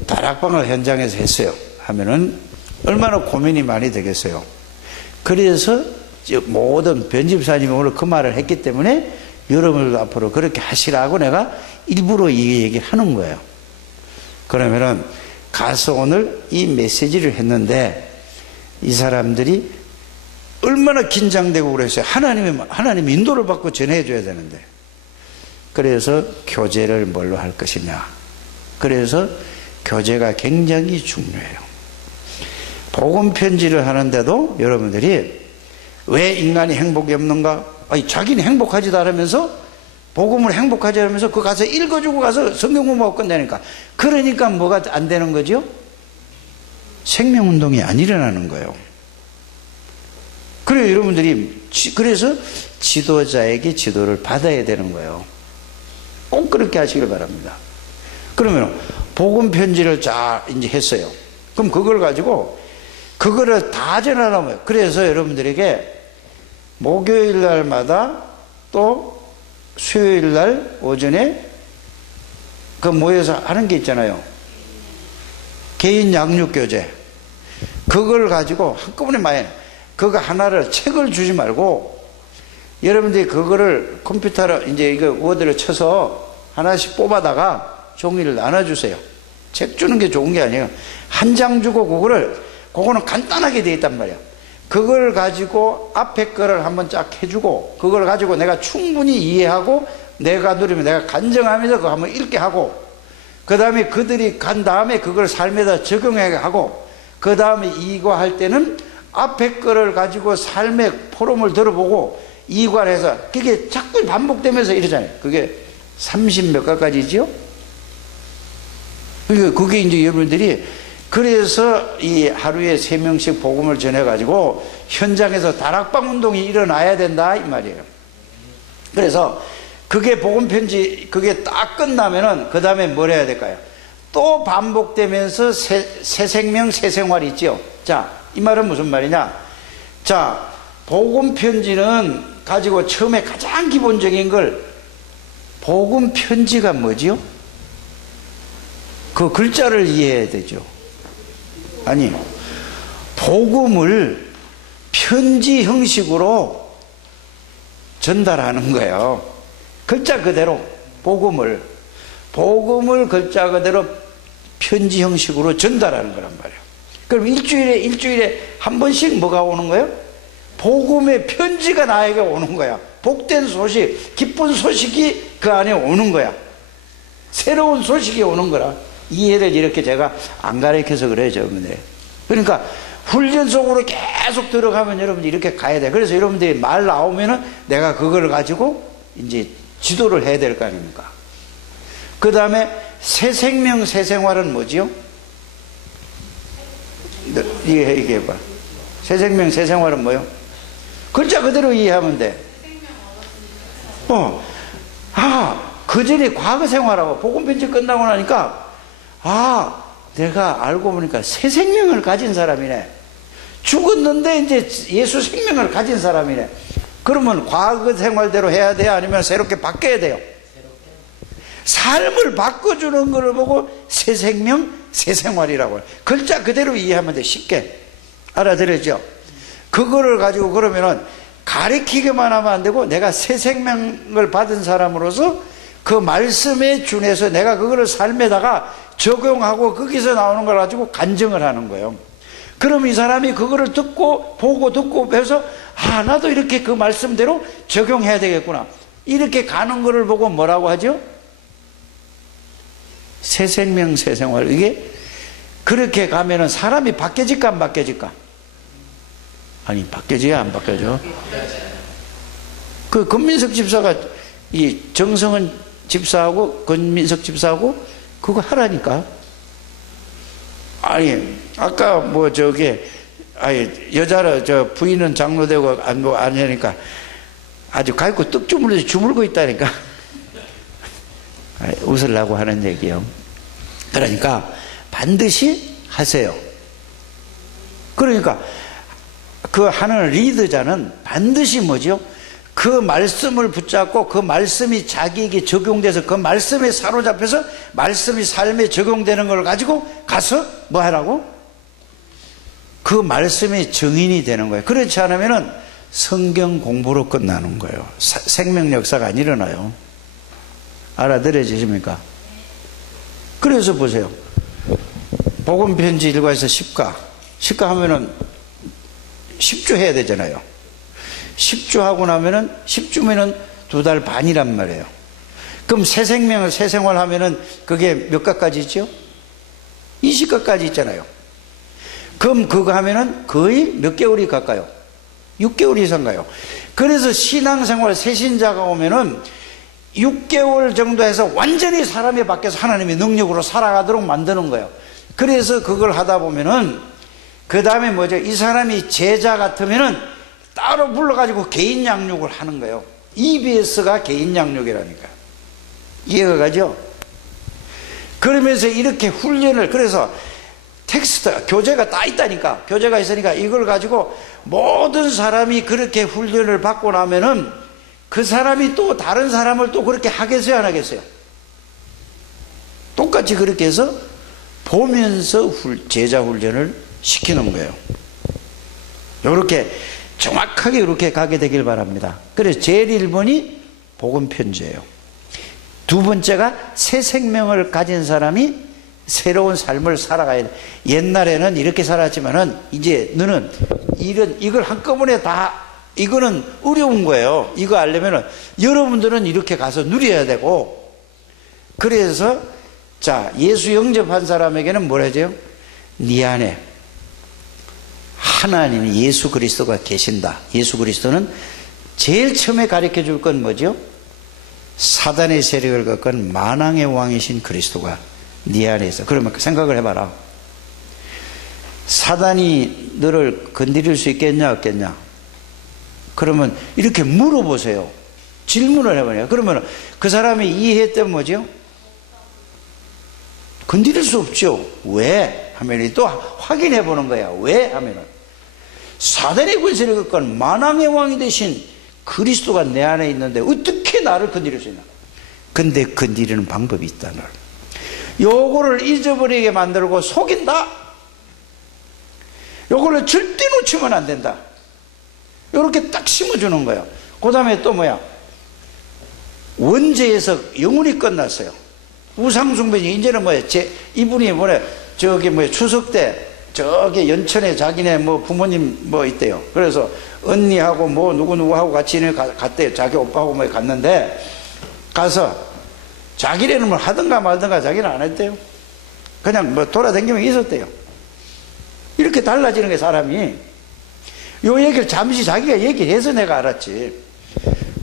다락방을 현장에서 했어요. 하면은 얼마나 고민이 많이 되겠어요. 그래서 모든 변집사님이 오늘 그 말을 했기 때문에 여러분들도 앞으로 그렇게 하시라고 내가 일부러 이 얘기를 하는 거예요. 그러면은 가서 오늘 이 메시지를 했는데 이 사람들이 얼마나 긴장되고 그랬어요. 하나님 인도를 받고 전해줘야 되는데. 그래서 교제를 뭘로 할 것이냐. 그래서 교제가 굉장히 중요해요. 복음 편지를 하는데도 여러분들이 왜 인간이 행복이 없는가? 아니, 자기는 행복하지도 않으면서 복음을 행복하지 않으면서 그 가서 읽어주고 가서 성경 공부하고 끝내니까. 그러니까 뭐가 안 되는 거죠? 생명운동이 안 일어나는 거예요. 그래요, 여러분들이. 그래서 지도자에게 지도를 받아야 되는 거예요. 꼭 그렇게 하시길 바랍니다. 그러면 복음 편지를 잘 이제 했어요. 그럼 그걸 가지고 그거를 다 전하라고요. 그래서 여러분들에게 목요일 날마다 또 수요일 날 오전에 그 모여서 하는 게 있잖아요. 개인 양육교재. 그걸 가지고 한꺼번에 많이, 그거 하나를 책을 주지 말고 여러분들이 그거를 컴퓨터로 이제 이거 워드를 쳐서 하나씩 뽑아다가 종이를 나눠주세요. 책 주는 게 좋은 게 아니에요. 한 장 주고 그거는 간단하게 되어 있단 말이야. 그걸 가지고 앞에 거를 한번 쫙 해주고 그걸 가지고 내가 충분히 이해하고 내가 누리면 내가 간증하면서 그거 한번 읽게 하고 그 다음에 그들이 간 다음에 그걸 삶에다 적용하게 하고 그 다음에 이거 할 때는 앞에 거를 가지고 삶의 포럼을 들어보고 이관해서 그게 자꾸 반복되면서 이러잖아요. 그게 30몇 가지지요? 그게 이제 여러분들이 그래서 이 하루에 3명씩 복음을 전해가지고 현장에서 다락방 운동이 일어나야 된다 이 말이에요. 그래서 그게 복음 편지 그게 딱 끝나면은 그 다음에 뭘 해야 될까요? 또 반복되면서 새 생명 새 생활이 있죠. 자, 이 말은 무슨 말이냐? 자, 복음 편지는 가지고 처음에 가장 기본적인 걸 복음 편지가 뭐지요? 그 글자를 이해해야 되죠. 아니, 복음을 편지 형식으로 전달하는 거예요. 글자 그대로 복음을 글자 그대로 편지 형식으로 전달하는 거란 말이에요. 그럼 일주일에 한 번씩 뭐가 오는 거예요? 복음의 편지가 나에게 오는 거야. 복된 소식, 기쁜 소식이 그 안에 오는 거야. 새로운 소식이 오는 거라. 이해를 이렇게 제가 안 가르쳐서 그래요, 여러분들. 그러니까 훈련 속으로 계속 들어가면 여러분들 이렇게 가야 돼. 그래서 여러분들이 말 나오면은 내가 그걸 가지고 이제 지도를 해야 될 거 아닙니까? 그 다음에 새 생명, 새 생활은 뭐지요? 얘기해봐. 새 생명, 새 생활은 뭐요? 글자 그대로 이해하면 돼. 그 전에 과거 생활하고 복음편지 끝나고 나니까 내가 알고 보니까 새 생명을 가진 사람이네. 죽었는데 이제 예수 생명을 가진 사람이네. 그러면 과거 생활대로 해야 돼요? 아니면 새롭게 바뀌어야 돼요? 삶을 바꿔주는 것을 보고 새 생명, 새 생활이라고 해요. 글자 그대로 이해하면 돼. 쉽게. 알아들었죠? 그거를 가지고 그러면은 가르치기만 하면 안 되고 내가 새 생명을 받은 사람으로서 그 말씀에 준해서 내가 그거를 삶에다가 적용하고 거기서 나오는 걸 가지고 간증을 하는 거예요. 그럼 이 사람이 그거를 듣고 보고 해서 나도 이렇게 그 말씀대로 적용해야 되겠구나. 이렇게 가는 거를 보고 뭐라고 하죠? 새 생명, 새 생활. 이게 그렇게 가면은 사람이 바뀌어질까 안 바뀌어질까? 아니, 바뀌어져야 안 바뀌어져? 그 권민석 집사가 이 정성은 집사하고 권민석 집사하고 그거 하라니까. 아니, 아까 여자를 부인은 장로 되고 안 하니까 아주 갈고 떡 주물고 있다니까. 웃으려고 하는 얘기요. 그러니까 반드시 하세요. 그러니까 그 하는 리더자는 반드시 뭐죠? 그 말씀을 붙잡고 그 말씀이 자기에게 적용돼서 그 말씀에 사로잡혀서 말씀이 삶에 적용되는 걸 가지고 가서 뭐 하라고? 그 말씀이 증인이 되는 거예요. 그렇지 않으면은 성경 공부로 끝나는 거예요. 생명 역사가 안 일어나요. 알아들어지십니까? 그래서 보세요. 복음 편지 1과에서 10가 하면은 10주 해야 되잖아요. 10주 하고 나면은 10주면은 2달 반이란 말이에요. 그럼 새 생명을 새 생활 하면은 그게 몇 가까지 있죠? 20가까지 있잖아요. 그럼 그거 하면은 거의 몇 개월이 가까요? 6개월 이상 가요. 그래서 신앙생활 새신자가 오면은 6개월 정도 해서 완전히 사람이 바뀌어서 하나님의 능력으로 살아가도록 만드는 거예요. 그래서 그걸 하다 보면은 그 다음에 뭐죠? 이 사람이 제자 같으면은 따로 불러가지고 개인 양육을 하는 거예요. EBS가 개인 양육이라니까. 이해가 가죠? 그러면서 이렇게 훈련을, 그래서 텍스트, 교재가 다 있다니까. 교재가 있으니까 이걸 가지고 모든 사람이 그렇게 훈련을 받고 나면은 그 사람이 또 다른 사람을 또 그렇게 하겠어요, 안 하겠어요? 똑같이 그렇게 해서 보면서 제자 훈련을 시키는 거예요. 이렇게 정확하게 이렇게 가게 되길 바랍니다. 그래서 제일 1번이 복음 편지예요. 두 번째가 새 생명을 가진 사람이 새로운 삶을 살아가야 돼. 옛날에는 이렇게 살았지만은 이제 너는 이걸 한꺼번에 다, 이거는 어려운 거예요. 이거 알려면은 여러분들은 이렇게 가서 누려야 되고, 그래서 자, 예수 영접한 사람에게는 뭐라 하죠? 네 안에 하나님, 예수 그리스도가 계신다. 예수 그리스도는 제일 처음에 가르쳐 줄 건 뭐죠? 사단의 세력을 꺾은 만왕의 왕이신 그리스도가 네 안에 있어. 그러면 생각을 해봐라. 사단이 너를 건드릴 수 있겠냐 없겠냐? 그러면 이렇게 물어보세요. 질문을 해보세요. 그러면 그 사람이 이해했던 뭐죠? 건드릴 수 없죠. 왜? 하면 또 확인해 보는 거야. 왜? 하면은 사단의 권세를 꺾은 만왕의 왕이 되신 그리스도가 내 안에 있는데 어떻게 나를 건드릴 수 있나? 근데 건드리는 방법이 있다. 널 요거를 잊어버리게 만들고 속인다. 요거를 절대 놓치면 안 된다. 요렇게 딱 심어주는 거예요. 그 다음에 또 뭐야? 원죄에서 영혼이 끝났어요. 우상숭배지. 이제는 뭐야? 이분이 뭐래? 저기 뭐야? 추석 때 저기 연천에 자기네 뭐 부모님 뭐 있대요. 그래서 언니하고 뭐 누구하고 같이 갔대요. 자기 오빠하고 뭐 갔는데 가서 자기네는 뭐 하든가 말든가 자기는 안 했대요. 그냥 뭐 돌아다니면 있었대요. 이렇게 달라지는 게 사람이. 요 얘기를 잠시 자기가 얘기를 해서 내가 알았지.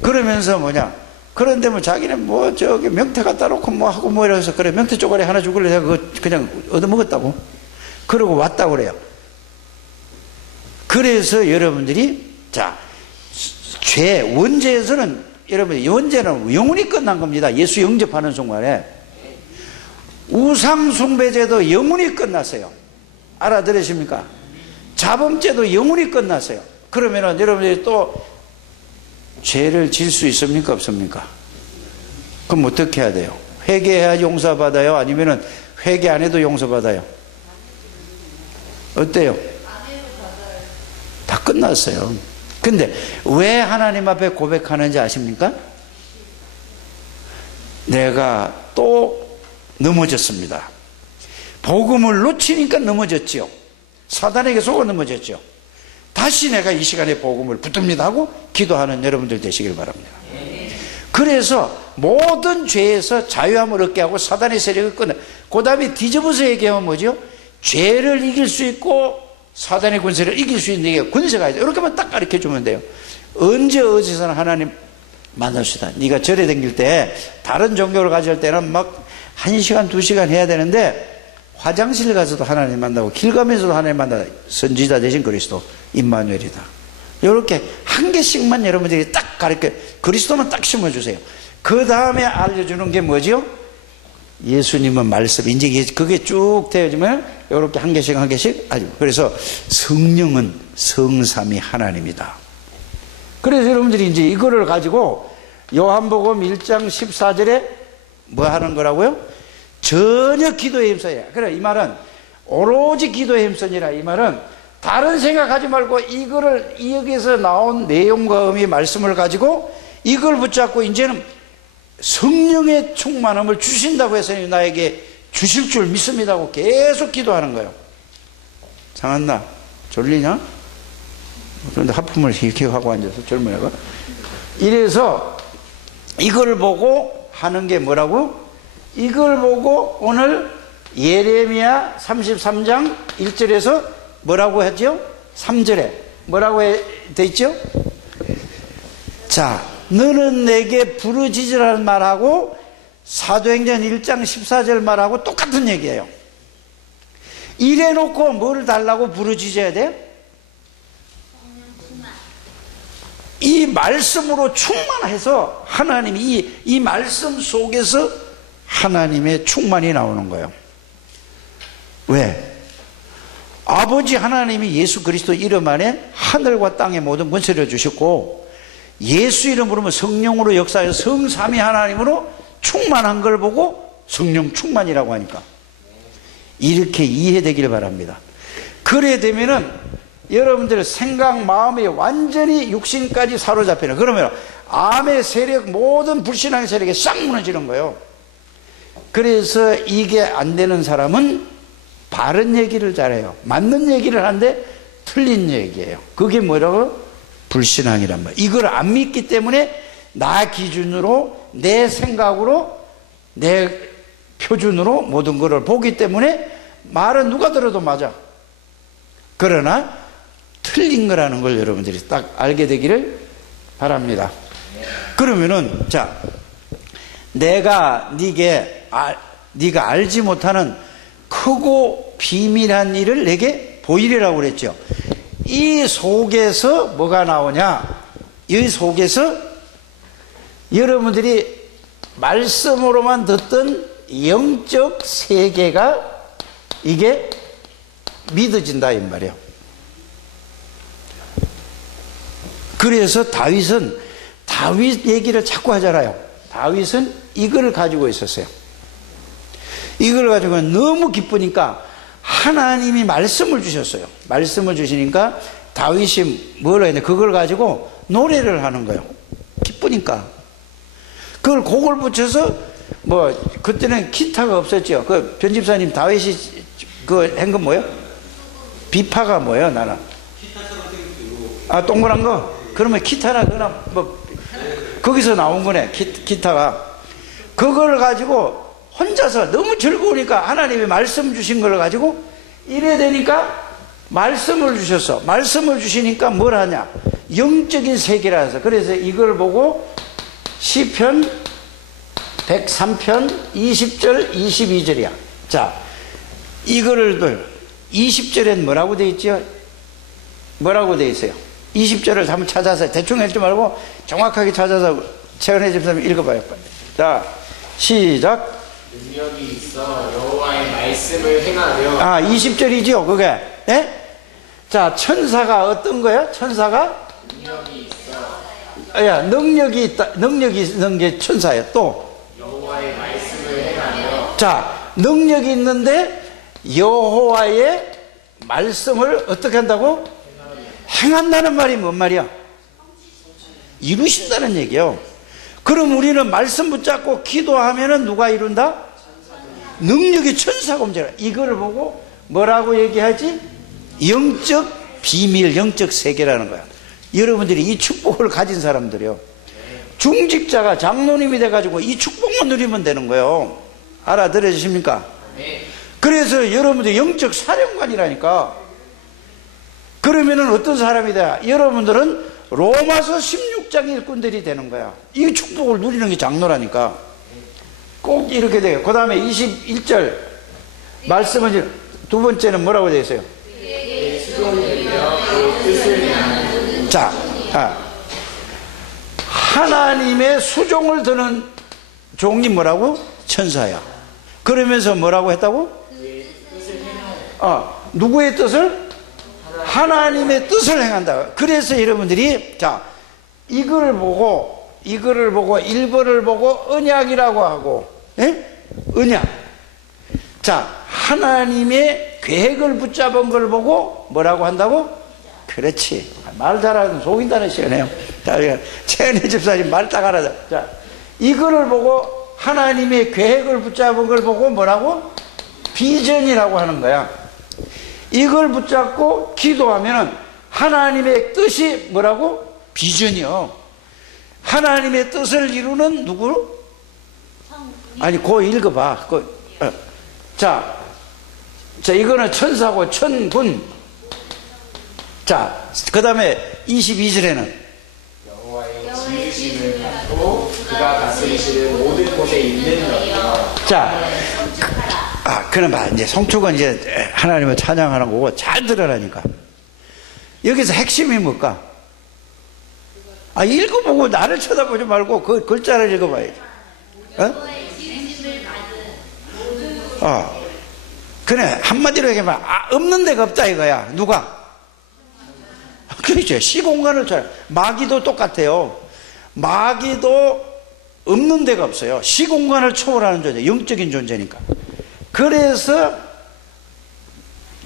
그러면서 뭐냐? 그런데 뭐 자기는 뭐 저기 명태 갖다 놓고 뭐 하고 뭐 이래서 그래 명태 쪼가리 하나 주길래 내가 그거 그냥 얻어먹었다고. 그러고 왔다고 그래요. 그래서 여러분들이 자, 원죄에서는 여러분 원죄는 영원히 끝난 겁니다. 예수 영접하는 순간에. 우상숭배죄도 영원히 끝났어요. 알아들으십니까? 자범죄도 영원히 끝났어요. 그러면은 여러분들이 또 죄를 질 수 있습니까? 없습니까? 그럼 어떻게 해야 돼요? 회개해야 용서받아요? 아니면은 회개 안 해도 용서받아요? 어때요? 다 끝났어요. 근데 왜 하나님 앞에 고백하는지 아십니까? 내가 또 넘어졌습니다. 복음을 놓치니까 넘어졌지요. 사단에게 속아 넘어졌죠. 다시 내가 이 시간에 복음을 붙듭니다 하고 기도하는 여러분들 되시길 바랍니다. 그래서 모든 죄에서 자유함을 얻게 하고 사단의 세력을 끊어. 그 다음에 뒤집어서 얘기하면 뭐죠? 죄를 이길 수 있고 사단의 권세를 이길 수 있는 게 권세가 있어요. 이렇게만 딱 가르쳐 주면 돼요. 언제 어디서나 하나님 만납시다. 네가 절에 다닐 때 다른 종교를 가질 때는 막 1시간 2시간 해야 되는데 화장실 가서도 하나님 만나고 길 가면서도 하나님 만나고 선지자 되신 그리스도 임마누엘이다. 이렇게 한 개씩만 여러분들이 딱 가르쳐, 그리스도만 딱 심어주세요. 그 다음에 알려주는 게 뭐죠? 예수님은 말씀. 이제 그게 쭉 되어지면 이렇게 한 개씩 한 개씩 알고. 그래서 성령은 성삼위 하나님이다. 그래서 여러분들이 이제 이거를 가지고 요한복음 1장 14절에 뭐 하는 거라고요? 전혀 기도에 힘써야. 그래, 이 말은 오로지 기도에 힘써니라. 이 말은 다른 생각하지 말고 이거를 여기서 나온 내용과 의미 말씀을 가지고 이걸 붙잡고 이제는 성령의 충만함을 주신다고 해서 나에게 주실 줄 믿습니다 하고 계속 기도하는 거예요. 장한나 졸리냐? 그런데 하품을 이렇게 하고 앉아서 젊은 애가 이래서 이걸 보고 하는 게 뭐라고? 이걸 보고 오늘 예레미야 33장 1절에서 뭐라고 했죠? 3절에 뭐라고 돼 있죠? 자, 너는 내게 부르짖으라는 말하고 사도행전 1장 14절 말하고 똑같은 얘기예요. 이래 놓고 뭘 달라고 부르짖어야 돼? 이 말씀으로 충만해서 하나님이 이 말씀 속에서 하나님의 충만이 나오는 거예요. 왜? 아버지 하나님이 예수 그리스도 이름 안에 하늘과 땅의 모든 권세를 주셨고, 예수 이름 부르면 성령으로 역사해서 성삼위 하나님으로 충만한 걸 보고 성령 충만이라고 하니까 이렇게 이해되길 바랍니다. 그래 되면은 여러분들 생각 마음이 완전히 육신까지 사로잡히는, 그러면 암의 세력, 모든 불신앙의 세력이 싹 무너지는 거예요. 그래서 이게 안 되는 사람은 바른 얘기를 잘해요. 맞는 얘기를 하는데 틀린 얘기예요. 그게 뭐라고? 불신앙이란 말이에요. 이걸 안 믿기 때문에 나 기준으로, 내 생각으로, 내 표준으로 모든 것을 보기 때문에 말은 누가 들어도 맞아. 그러나 틀린 거라는 걸 여러분들이 딱 알게 되기를 바랍니다. 그러면은, 자, 내가 네가 알지 못하는 크고 비밀한 일을 내게 보이리라고 그랬죠. 이 속에서 뭐가 나오냐? 이 속에서 여러분들이 말씀으로만 듣던 영적 세계가 이게 믿어진다 이 말이에요. 그래서 다윗 얘기를 자꾸 하잖아요. 다윗은 이걸 가지고 있었어요. 이걸 가지고 너무 기쁘니까 하나님이 말씀을 주셨어요. 말씀을 주시니까 다윗이 뭘 했냐? 그걸 가지고 노래를 하는 거예요. 기쁘니까. 그걸 곡을 붙여서, 뭐 그때는 기타가 없었죠. 그 편집사님 다윗이 그 한 건 뭐예요? 비파가 뭐예요? 나는 동그란 거. 그러면 기타나 그나 뭐 거기서 나온 거네. 기타가. 그걸 가지고 혼자서 너무 즐거우니까 하나님이 말씀 주신 걸 가지고 이래 되니까 말씀을 주셨어. 말씀을 주시니까 뭘 하냐? 영적인 세계라서. 그래서 이걸 보고 시편 103편 20절 22절이야. 자, 이거를 20절엔 뭐라고 돼 있죠? 뭐라고 돼 있어요? 20절을 한번 찾아서 대충 읽지 말고 정확하게 찾아서 최은혜 집사님 읽어봐요. 자, 시작. 능력이 있어 여호와의 말씀을 행하며. 20절이죠 그게. 예? 자, 천사가 어떤 거야? 천사가 능력이 있어. 능력이 있다. 능력이 있는 게 천사예요. 또 여호와의 말씀을 행하며. 자, 능력이 있는데 여호와의 말씀을 어떻게 한다고? 행한다는 말이 뭔 말이야? 이루신다는 얘기예요. 그럼 우리는 말씀 붙잡고 기도하면은 누가 이룬다? 능력이 천사가 움직여라. 이걸 보고 뭐라고 얘기하지? 영적 비밀, 영적 세계라는 거야. 여러분들이 이 축복을 가진 사람들이요, 중직자가 장로님이 돼가지고 이 축복만 누리면 되는 거예요. 알아들으십니까? 그래서 여러분들 영적 사령관이라니까. 그러면은 어떤 사람이 돼? 여러분들은 로마서 16장 일꾼들이 되는 거야. 이 축복을 누리는 게 장로라니까. 꼭 이렇게 돼요. 그 다음에 21절 말씀은 두 번째는 뭐라고 되어 있어요? 자, 하나님의 수종을 드는 종이 뭐라고? 천사야. 그러면서 뭐라고 했다고? 누구의 뜻을? 하나님의 뜻을 행한다. 그래서 여러분들이, 자, 이거를 보고 1번을 보고 언약이라고 하고, 언약. 자, 하나님의 계획을 붙잡은 걸 보고 뭐라고 한다고? 그렇지. 말 잘하는 속인다는 시간이에요. 자, 최은혜 집사님 말 딱 알아서. 자, 이거를 보고 하나님의 계획을 붙잡은 걸 보고 뭐라고? 비전이라고 하는 거야. 이걸 붙잡고 기도하면은 하나님의 뜻이 뭐라고? 비전이요. 하나님의 뜻을 이루는 누구? 아니, 그거 읽어봐. 자, 이거는 천사고 천군. 자, 그 다음에 22절에는 여호와의 지으심을 받고 그가 다스리시는 모든 곳에 있는 너희여. 자, 그럼 이제 송축은 이제 하나님을 찬양하는 거고 잘 들으라니까. 여기서 핵심이 뭘까? 읽어보고 나를 쳐다보지 말고 그 글자를 읽어봐야지. 그래, 한마디로 얘기하면, 없는 데가 없다 이거야. 누가? 그렇죠. 시공간을 마귀도 똑같아요. 마귀도 없는 데가 없어요. 시공간을 초월하는 존재, 영적인 존재니까. 그래서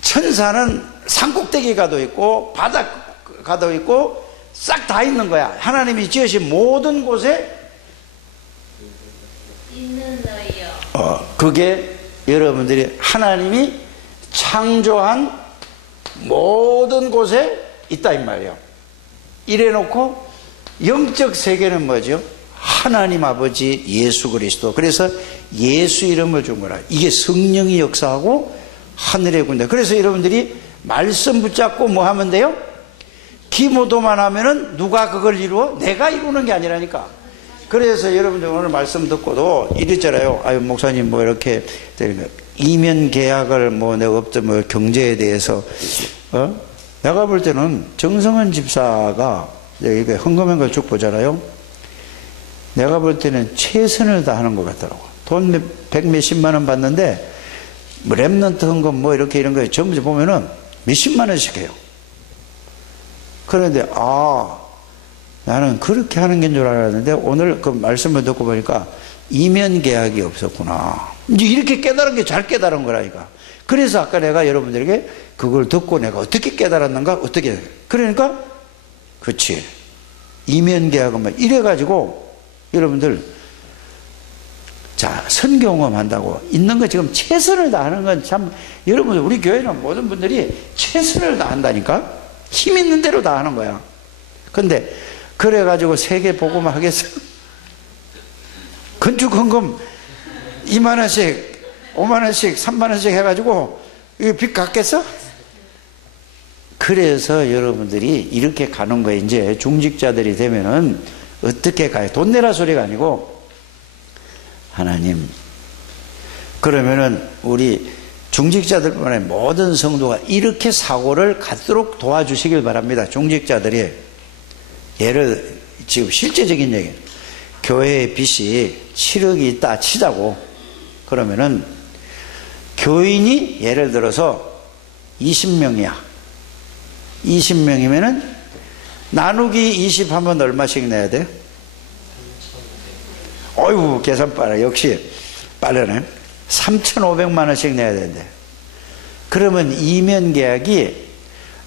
천사는 산꼭대기 가도 있고 바닥 가도 있고 싹 다 있는 거야. 하나님이 지으신 모든 곳에 있는 너희요. 그게 여러분들이 하나님이 창조한 모든 곳에 있다 이 말이에요. 이래놓고 영적 세계는 뭐죠? 하나님 아버지 예수 그리스도. 그래서 예수 이름을 준 거라. 이게 성령이 역사하고 하늘의 군대. 그래서 여러분들이 말씀 붙잡고 뭐 하면 돼요? 기도만 하면은 누가 그걸 이루어? 내가 이루는 게 아니라니까. 그래서 여러분들 오늘 말씀 듣고도 이랬잖아요. 아유 목사님 뭐 이렇게 이면 계약을 뭐 내가 없던 뭐 경제에 대해서 내가 볼 때는 정성원 집사가 이게 헌금한 걸 쭉 보잖아요. 내가 볼 때는 최선을 다하는 것 같더라고. 돈 백 몇십만 원 받는데 뭐 랩넌트 헌금 뭐 이렇게 이런 거 전부 보면은 몇십만 원씩 해요. 그런데 나는 그렇게 하는 게 줄 알았는데 오늘 그 말씀을 듣고 보니까 이면 계약이 없었구나. 이제 이렇게 깨달은 게 잘 깨달은 거라니까. 그래서 아까 내가 여러분들에게 그걸 듣고 내가 어떻게 깨달았는가 어떻게 그러니까 그렇지 이면 계약은 뭐 이래가지고 여러분들 자 선경험 한다고 있는 거 지금 최선을 다하는 건 참 여러분들 우리 교회는 모든 분들이 최선을 다한다니까. 힘 있는 대로 다 하는 거야. 근데 그래가지고 세계 복음화 하겠어? 건축 헌금 2만 원씩 5만 원씩 3만 원씩 해가지고 이거 빚 갚겠어? 그래서 여러분들이 이렇게 가는 거예요. 이제 중직자들이 되면은 어떻게 가요? 돈 내라 소리가 아니고 하나님 그러면은 우리 중직자들뿐만 아니라 모든 성도가 이렇게 사고를 갖도록 도와주시길 바랍니다. 중직자들이 예를 지금 실제적인 얘기 교회의 빚이 7억이 있다 치자고 그러면은 교인이 예를 들어서 20명이야 20명이면은 나누기 20 하면 얼마씩 내야 돼? 어이구 계산 빨라. 역시 빠르네. 3,500만 원씩 내야 되는데 그러면 이면 계약이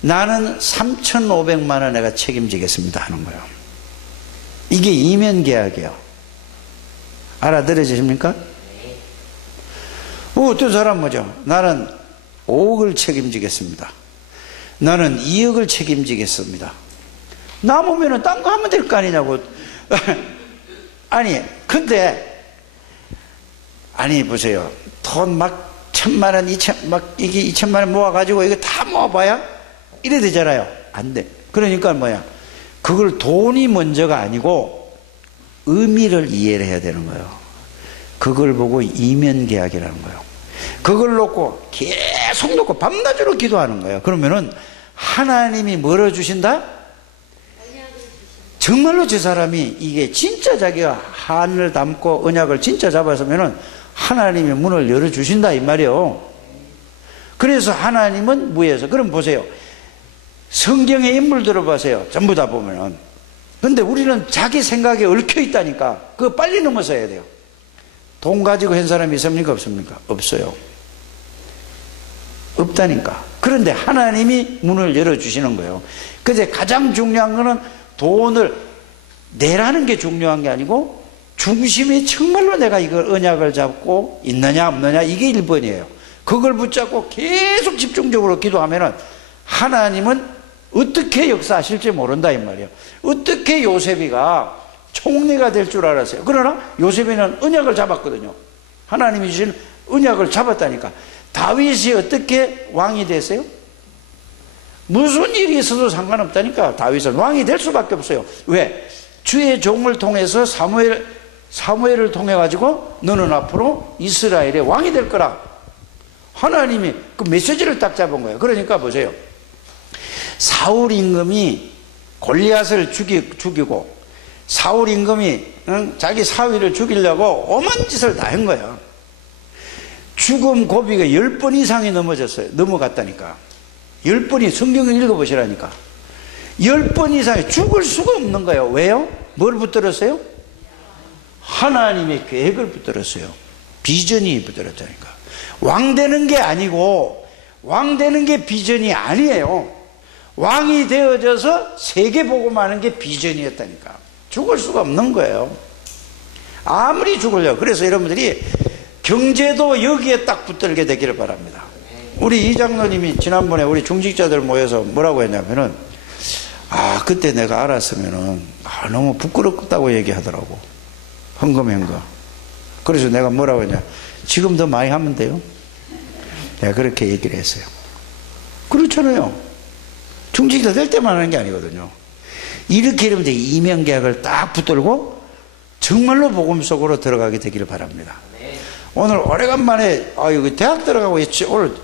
나는 3,500만 원 내가 책임지겠습니다 하는 거예요. 이게 이면 계약이에요. 알아들으십니까? 어떤 사람 뭐죠? 나는 5억을 책임지겠습니다. 나는 2억을 책임지겠습니다. 남으면 딴 거 하면 될 거 아니냐고. 아니 근데 아니 보세요. 돈 막 1,000만 원, 2천 막 이게 2천만 원 모아가지고 이거 다 모아봐야 이래 되잖아요. 안 돼. 그러니까 뭐야? 그걸 돈이 먼저가 아니고 의미를 이해를 해야 되는 거예요. 그걸 보고 이면 계약이라는 거예요. 그걸 놓고 계속 놓고 밤낮으로 기도하는 거예요. 그러면은 하나님이 뭐를 주신다? 정말로 저 사람이 이게 진짜 자기가 한을 담고 언약을 진짜 잡았으면은 하나님이 문을 열어주신다 이 말이에요. 그래서 하나님은 무에서 그럼 보세요. 성경의 인물들을 보세요. 전부 다 보면은. 근데 우리는 자기 생각에 얽혀 있다니까 그거 빨리 넘어서야 돼요. 돈 가지고 한 사람이 있습니까 없습니까? 없어요. 없다니까. 그런데 하나님이 문을 열어주시는 거예요. 근데 가장 중요한 거는 돈을 내라는 게 중요한 게 아니고 중심이 정말로 내가 이걸 언약을 잡고 있느냐 없느냐 이게 1번이에요. 그걸 붙잡고 계속 집중적으로 기도하면은 하나님은 어떻게 역사하실지 모른다 이 말이에요. 어떻게 요셉이가 총리가 될 줄 알았어요. 그러나 요셉이는 언약을 잡았거든요. 하나님이 주신 언약을 잡았다니까. 다윗이 어떻게 왕이 됐어요? 무슨 일이 있어도 상관없다니까. 다윗은 왕이 될 수밖에 없어요. 왜? 주의 종을 통해서 사무엘을 통해 가지고 너는 앞으로 이스라엘의 왕이 될 거라. 하나님이 그 메시지를 딱 잡은 거예요. 그러니까 보세요. 사울 임금이 골리앗을 죽이고 사울 임금이 자기 사위를 죽이려고 오만 짓을 다 한 거예요. 죽음 고비가 10번 이상이 넘어갔다니까. 10번이 성경을 읽어보시라니까. 10번 이상이 죽을 수가 없는 거예요. 왜요? 뭘 붙들었어요? 하나님의 계획을 붙들었어요. 비전이 붙들었다니까. 왕 되는 게 아니고, 왕 되는 게 비전이 아니에요. 왕이 되어져서 세계 복음하는 게 비전이었다니까. 죽을 수가 없는 거예요. 아무리 죽으려고. 그래서 여러분들이 경제도 여기에 딱 붙들게 되기를 바랍니다. 우리 이장로님이 지난번에 우리 중직자들 모여서 뭐라고 했냐면은, 그때 내가 알았으면은, 너무 부끄럽다고 얘기하더라고. 헌금. 그래서 내가 뭐라고 했냐. 지금 더 많이 하면 돼요. 내가 그렇게 얘기를 했어요. 그렇잖아요. 중직자 될 때만 하는 게 아니거든요. 이렇게 이러면 이명계약을 딱 붙들고 정말로 복음 속으로 들어가게 되기를 바랍니다. 오늘 오래간만에 대학 들어가고 오늘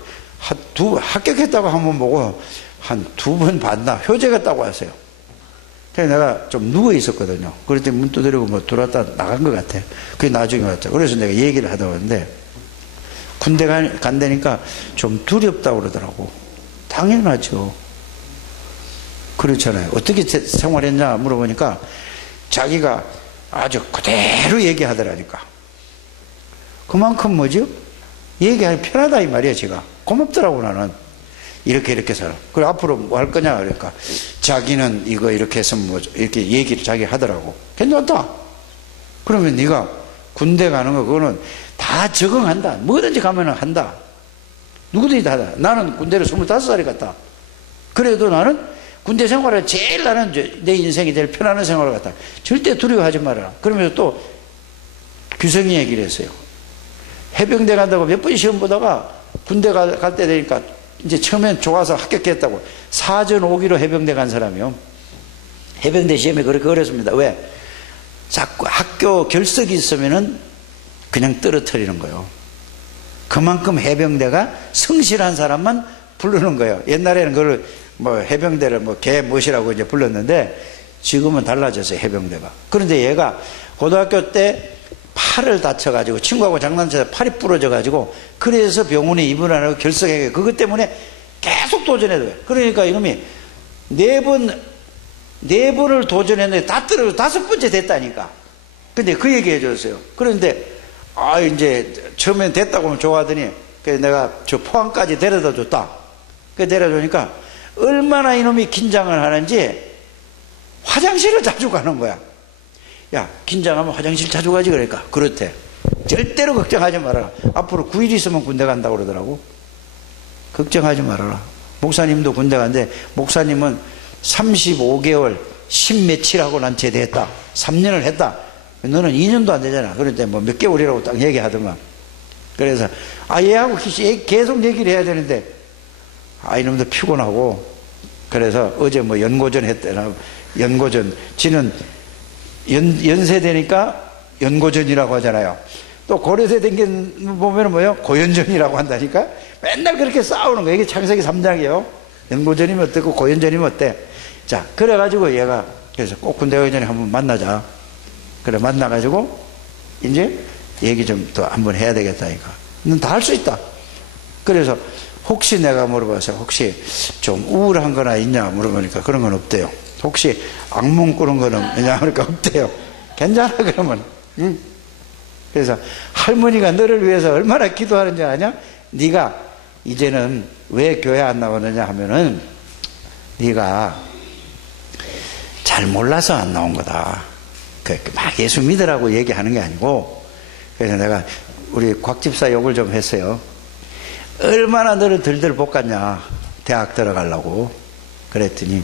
합격했다고 한번 보고 한 2번 봤나 효제했다고 하세요. 그래서 내가 좀 누워 있었거든요. 그랬더니 문 두드리고 뭐 들어왔다 나간 것 같아. 그게 나중에 왔죠. 그래서 내가 얘기를 하다 왔는데 군대 간다니까 좀 두렵다고 그러더라고. 당연하죠. 그렇잖아요. 어떻게 생활했냐 물어보니까 자기가 아주 그대로 얘기하더라니까. 그만큼 뭐죠? 얘기하기 편하다 이 말이야. 제가 고맙더라고. 나는 이렇게 살아. 그래 앞으로 뭐 할 거냐 그러니까 자기는 이거 이렇게 해서 뭐 이렇게 얘기를 자기 하더라고. 괜찮다. 그러면 네가 군대 가는 거 그거는 다 적응한다. 뭐든지 가면은 한다. 누구든지 다 한다. 나는 군대를 25살에 갔다. 그래도 나는 군대 생활을 제일 나는 내 인생이 제일 편안한 생활을 갔다. 절대 두려워하지 말아라. 그러면서 또 규성이 얘기를 했어요. 해병대 간다고 몇 번 시험 보다가 군대 갈 때 되니까 이제 처음엔 좋아서 합격했다고 사전 5기로 해병대 간 사람이요. 해병대 시험이 그렇게 어렵습니다. 왜? 자꾸 학교 결석이 있으면은 그냥 떨어뜨리는 거예요. 그만큼 해병대가 성실한 사람만 부르는 거예요. 옛날에는 그걸 뭐 해병대를 뭐 개 무엇이라고 이제 불렀는데 지금은 달라졌어요. 해병대가. 그런데 얘가 고등학교 때 팔을 다쳐가지고 친구하고 장난쳐서 팔이 부러져가지고 그래서 병원에 입원하라고 결석해. 그것 때문에 계속 도전해도 돼. 그러니까 이놈이 네 번을 도전했는데 다 떨어져 5번째 됐다니까. 근데 그 얘기 해줬어요. 그런데 이제 처음엔 됐다고 하면 좋아하더니 그래서 내가 저 포항까지 데려다 줬다. 그 데려다 주니까 얼마나 이놈이 긴장을 하는지 화장실을 자주 가는 거야. 야, 긴장하면 화장실 자주 가지 그러니까. 그렇대. 절대로 걱정하지 말아라. 앞으로 9일 있으면 군대 간다고 그러더라고. 걱정하지 말아라. 목사님도 군대 간대. 목사님은 35개월 10며칠하고 난 제대했다. 3년을 했다. 너는 2년도 안 되잖아. 그런데 뭐 몇 개월이라고 딱 얘기하더만. 그래서 얘하고 계속 얘기를 해야 되는데 이놈도 피곤하고 그래서 어제 뭐 연고전 했대나. 연고전 지는 연세되니까 연고전이라고 하잖아요. 또 고려세 된 게 보면 뭐예요? 고연전이라고 한다니까. 맨날 그렇게 싸우는 거예요. 이게 창세기 3장이에요. 연고전이면 어떻고 고연전이면 어때? 자, 그래가지고 얘가 그래서 꼭 군대 가기 전에 한번 만나자. 그래 만나가지고 이제 얘기 좀 더 한번 해야 되겠다니까. 넌 다 할 수 있다. 그래서 혹시 내가 물어봐서 혹시 좀 우울한 거나 있냐 물어보니까 그런 건 없대요. 혹시 악몽 꾸는 거는 있냐 그러니까 없대요. 괜찮아 그러면. 응? 그래서 할머니가 너를 위해서 얼마나 기도하는지 아냐? 네가 이제는 왜 교회 안 나오느냐 하면은 네가 잘 몰라서 안 나온 거다. 막 예수 믿으라고 얘기하는 게 아니고. 그래서 내가 우리 곽 집사 욕을 좀 했어요. 얼마나 너를 들들 볶았냐 대학 들어가려고. 그랬더니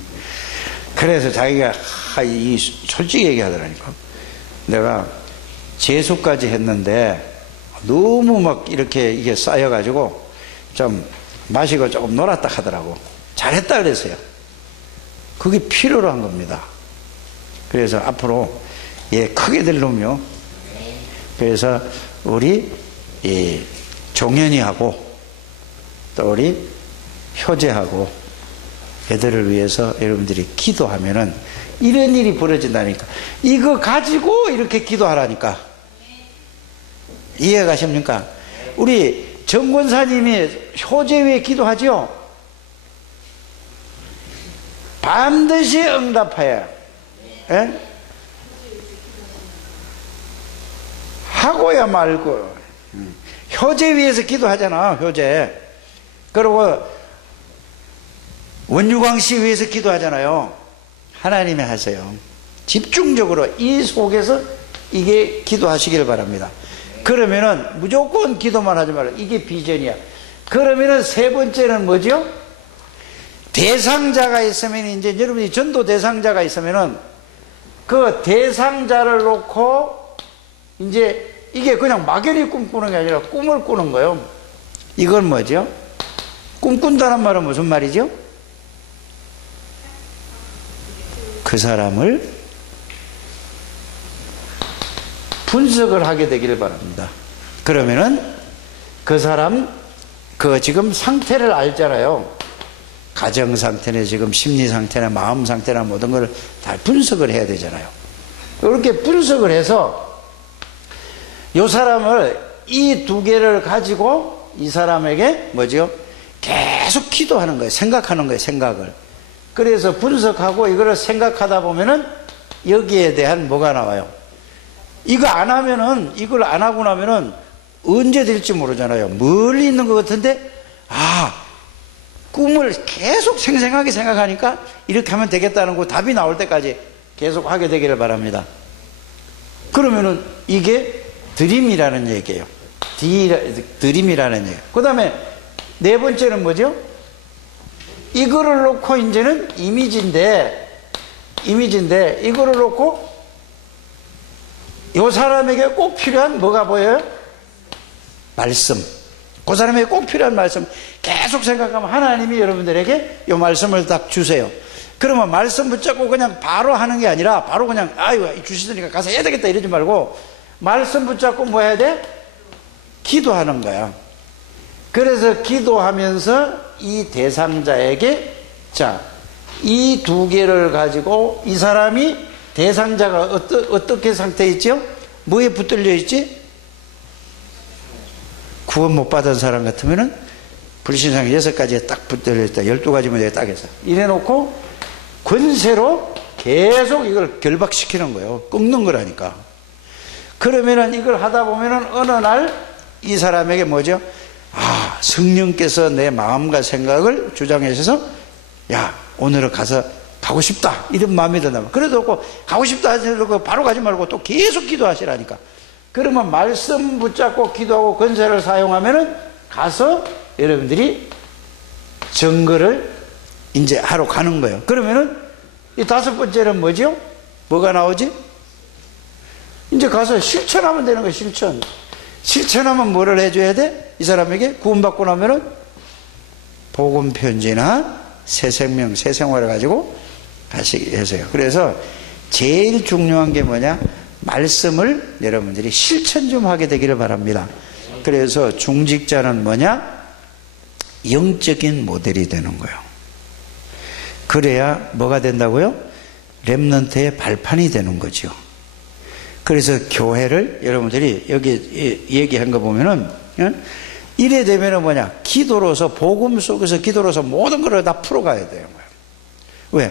그래서 자기가 솔직히 얘기하더라니까. 내가 재수까지 했는데 너무 막 이렇게 이게 쌓여가지고 좀 마시고 조금 놀았다 하더라고. 잘했다 그랬어요. 그게 필요로 한 겁니다. 그래서 앞으로 크게 될 놈이요. 그래서 우리 종현이하고 또 우리 효재하고 애들을 위해서 여러분들이 기도하면은 이런 일이 벌어진다니까. 이거 가지고 이렇게 기도하라니까. 이해 가십니까? 우리 정권사님이 효제 위에 기도하죠. 반드시 응답하여. 예? 하고야 말고. 효제 위에서 기도하잖아. 효제. 그리고 원유광씨 위에서 기도하잖아요. 하나님이 하세요. 집중적으로 이 속에서 이게 기도하시길 바랍니다. 그러면은 무조건 기도만 하지 말고 이게 비전이야. 그러면은 세 번째는 뭐죠? 대상자가 있으면 이제 여러분이 전도 대상자가 있으면은 그 대상자를 놓고 이제 이게 그냥 막연히 꿈꾸는 게 아니라 꿈을 꾸는 거예요. 이건 뭐죠? 꿈꾼다는 말은 무슨 말이죠? 그 사람을 분석을 하게 되기를 바랍니다. 그러면은 그 사람 그 지금 상태를 알잖아요. 가정 상태나 지금 심리 상태나 마음 상태나 모든 걸 다 분석을 해야 되잖아요. 그렇게 분석을 해서 이 사람을 이 두 개를 가지고 이 사람에게 뭐죠? 계속 기도하는 거예요. 생각하는 거예요. 생각을. 그래서 분석하고 이거를 생각하다 보면은 여기에 대한 뭐가 나와요? 이거 안 하면은, 이걸 안 하고 나면은 언제 될지 모르잖아요. 멀리 있는 것 같은데, 꿈을 계속 생생하게 생각하니까 이렇게 하면 되겠다는 거 답이 나올 때까지 계속 하게 되기를 바랍니다. 그러면은 이게 드림이라는 얘기예요. 드림이라는 얘기예요. 그 다음에 네 번째는 뭐죠? 이거를 놓고 이제는 이미지인데 이거를 놓고 이 사람에게 꼭 필요한 뭐가 보여요? 말씀. 그 사람에게 꼭 필요한 말씀 계속 생각하면 하나님이 여러분들에게 이 말씀을 딱 주세요. 그러면 말씀 붙잡고 그냥 바로 하는 게 아니라 바로 그냥 아이고 주시더니까 가서 해야 되겠다 이러지 말고 말씀 붙잡고 뭐 해야 돼? 기도하는 거야. 그래서 기도하면서 이 대상자에게 자, 이 두 개를 가지고 이 사람이 대상자가 어떻게 상태에 있죠? 뭐에 붙들려 있지? 구원 못 받은 사람 같으면은 불신상 6가지에 딱 붙들려 있다. 12가지 문제에 딱 해서 이래 놓고 권세로 계속 이걸 결박시키는 거예요. 꺾는 거라니까. 그러면은 이걸 하다 보면은 어느 날 이 사람에게 뭐죠? 성령께서 내 마음과 생각을 주장해 주셔서 야, 오늘은 가고 싶다. 이런 마음이 든다면. 그래도 가고 싶다 하셔도 바로 가지 말고 또 계속 기도하시라니까. 그러면 말씀 붙잡고 기도하고 권세를 사용하면은 가서 여러분들이 증거를 이제 하러 가는 거예요. 그러면은 이 다섯 번째는 뭐죠? 뭐가 나오지? 이제 가서 실천하면 되는 거예요. 실천하면 뭐를 해줘야 돼? 이 사람에게 구원받고 나면은 복음 편지나 새 생명, 새 생활을 가지고 가시게 해서요. 그래서 제일 중요한 게 뭐냐? 말씀을 여러분들이 실천 좀 하게 되기를 바랍니다. 그래서 중직자는 뭐냐? 영적인 모델이 되는 거예요. 그래야 뭐가 된다고요? 렘넌트의 발판이 되는 거죠. 그래서 교회를 여러분들이 여기 얘기한 거 보면은 이래 되면은 뭐냐? 기도로서 복음 속에서 기도로서 모든 걸 다 풀어가야 돼요. 왜?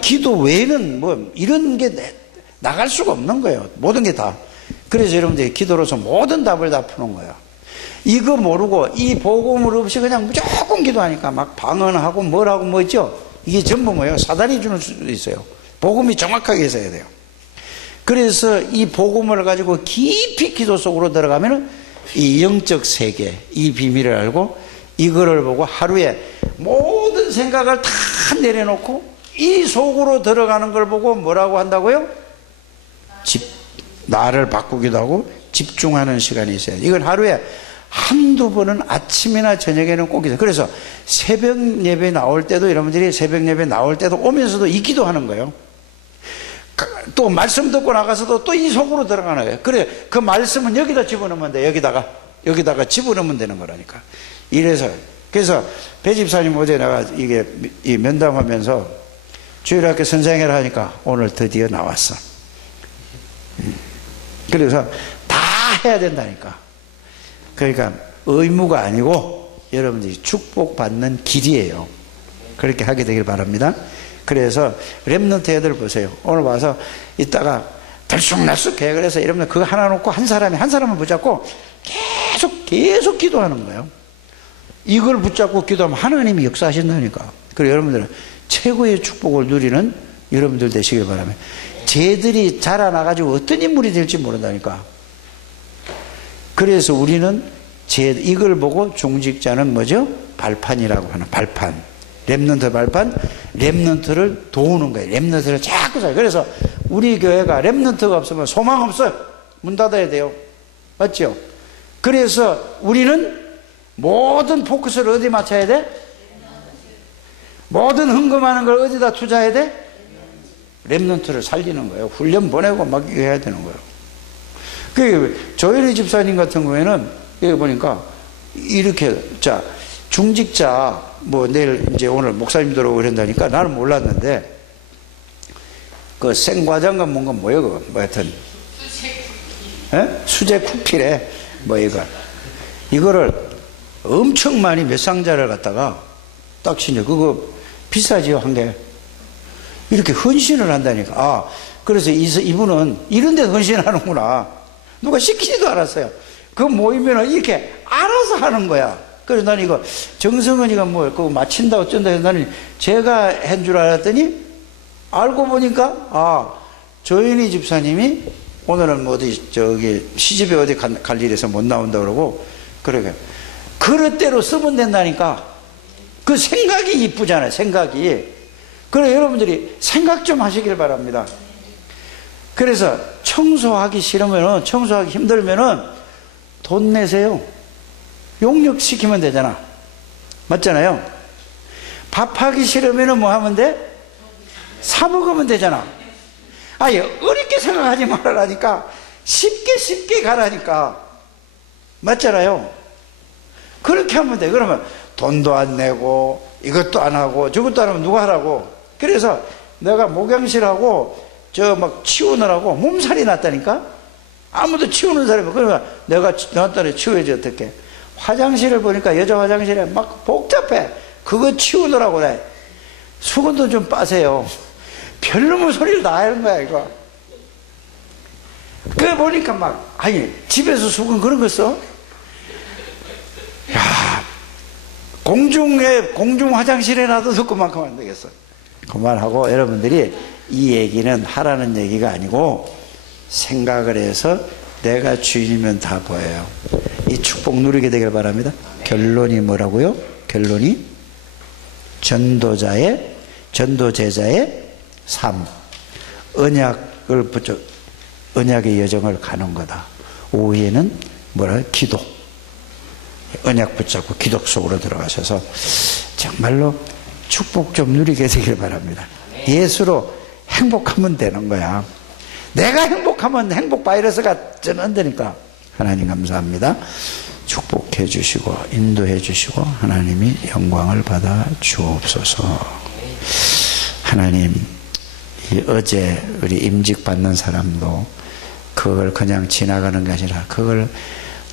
기도 외에는 뭐 이런 게 나갈 수가 없는 거예요. 모든 게 다. 그래서 여러분들이 기도로서 모든 답을 다 푸는 거예요. 이거 모르고 이 복음을 없이 그냥 무조건 기도하니까 막 방언하고 뭐라고 뭐죠? 이게 전부 뭐예요? 사단이 주는 수도 있어요. 복음이 정확하게 있어야 돼요. 그래서 이 복음을 가지고 깊이 기도 속으로 들어가면은 이 영적 세계, 이 비밀을 알고 이거를 보고 하루에 모든 생각을 다 내려놓고 이 속으로 들어가는 걸 보고 뭐라고 한다고요? 나를 바꾸기도 하고 집중하는 시간이 있어요. 이건 하루에 한두 번은 아침이나 저녁에는 꼭 있어요. 그래서 새벽 예배 나올 때도 여러분들이 새벽 예배 나올 때도 오면서도 이 기도하는 거예요. 또 말씀 듣고 나가서도 또 이 속으로 들어가는 거예요. 그래, 그 말씀은 여기다 집어넣으면 돼. 여기다가 집어넣으면 되는 거라니까. 그래서 배 집사님 어제 내가 이게 이 면담하면서 주일학교 선생회를 하니까 오늘 드디어 나왔어. 그래서 다 해야 된다니까. 그러니까 의무가 아니고 여러분들이 축복받는 길이에요. 그렇게 하게 되길 바랍니다. 그래서 렘넌트 애들 보세요. 오늘 와서 이따가 들쑥날쑥 계획을 해서 여러분들 그거 하나 놓고 한 사람을 붙잡고 계속 기도하는 거예요. 이걸 붙잡고 기도하면 하나님이 역사하신다니까. 그리고 여러분들은 최고의 축복을 누리는 여러분들 되시길 바랍니다. 쟤들이 자라나가지고 어떤 인물이 될지 모른다니까. 그래서 우리는 이걸 보고 중직자는 뭐죠? 발판이라고 하는 발판. 렘넌트 발판, 렘넌트를 도우는 거예요. 렘넌트를 자꾸 살. 그래서 우리 교회가 렘넌트가 없으면 소망 없어요. 문 닫아야 돼요. 맞죠? 그래서 우리는 모든 포커스를 어디 맞춰야 돼? 모든 헌금하는 걸 어디다 투자해야 돼? 렘넌트를 살리는 거예요. 훈련 보내고 막 해야 되는 거예요. 그 조현희 집사님 같은 경우에는 여기 보니까 이렇게 자 중직자 뭐 내일 이제 오늘 목사님 들어오고 그런다니까 나는 몰랐는데 그 생과장과 뭔가 뭐예요 그거 뭐 하여튼 수제 쿠피래 뭐 이거를 엄청 많이 몇 상자를 갖다가 딱 신여 그거 비싸지요 한 개. 이렇게 헌신을 한다니까. 아, 그래서 이분은 이런 데 헌신하는구나. 누가 시키지도 않았어요. 그 모이면은 이렇게 알아서 하는 거야. 그래서 나는 이거 정성은이가 뭐 그거 마친다 어쩐다 해서 나는 제가 한 줄 알았더니 알고 보니까 아, 조현희 집사님이 오늘은 뭐 어디 저기 시집에 어디 갈 일에서 못 나온다 그러고 그러게 그릇대로 쓰면 된다니까. 그 생각이 이쁘잖아요. 생각이. 그래 여러분들이 생각 좀 하시길 바랍니다. 그래서 청소하기 싫으면은 청소하기 힘들면은 돈 내세요. 용역시키면 되잖아. 맞잖아요. 밥하기 싫으면은 뭐 하면 돼? 사 먹으면 되잖아. 아예 어렵게 생각하지 말라니까. 쉽게 가라니까. 맞잖아요. 그렇게 하면 돼. 그러면 돈도 안 내고 이것도 안 하고 저것도 안 하면 누가 하라고. 그래서 내가 목양실하고 저 막 치우느라고 몸살이 났다니까. 아무도 치우는 사람이 그러면 내가 너한테 치워야지 어떻게. 화장실을 보니까 여자 화장실에 막 복잡해. 그거 치우느라고 내 수건도 좀 빠세요. 별놈의 소리를 다 하는 거야 이거. 그래 보니까 막 아니 집에서 수건 그런 거 써? 야 공중 화장실에 놔둬도 그만큼 안 되겠어. 그만하고 여러분들이 이 얘기는 하라는 얘기가 아니고 생각을 해서 내가 주인이면 다 보여요. 이 축복 누리게 되길 바랍니다. 결론이 뭐라고요? 결론이 전도제자의 삶, 언약을 붙여 언약의 여정을 가는 거다. 오후에는 뭐라 기도, 언약 붙잡고 기도 속으로 들어가셔서 정말로 축복 좀 누리게 되길 바랍니다. 예수로 행복하면 되는 거야. 내가 행복하면 행복 바이러스가 전한다니까. 하나님 감사합니다. 축복해 주시고 인도해 주시고 하나님이 영광을 받아 주옵소서. 하나님 어제 우리 임직 받는 사람도 그걸 그냥 지나가는 게 아니라 그걸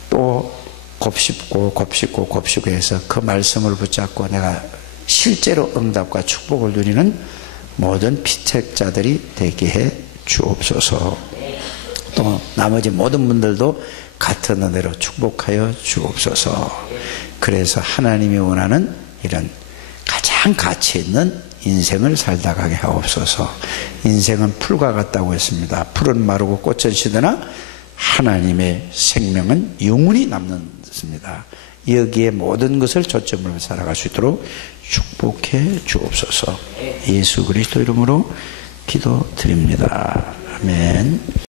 또 곱씹고 해서 그 말씀을 붙잡고 내가 실제로 응답과 축복을 누리는 모든 피책자들이 되게 해 주옵소서. 또 나머지 모든 분들도 같은 은혜로 축복하여 주옵소서. 그래서 하나님이 원하는 이런 가장 가치 있는 인생을 살다 가게 하옵소서. 인생은 풀과 같다고 했습니다. 풀은 마르고 꽃은 시드나 하나님의 생명은 영원히 남는습니다. 여기에 모든 것을 초점으로 살아갈 수 있도록 축복해 주옵소서. 예수 그리스도 이름으로 기도드립니다. 아멘.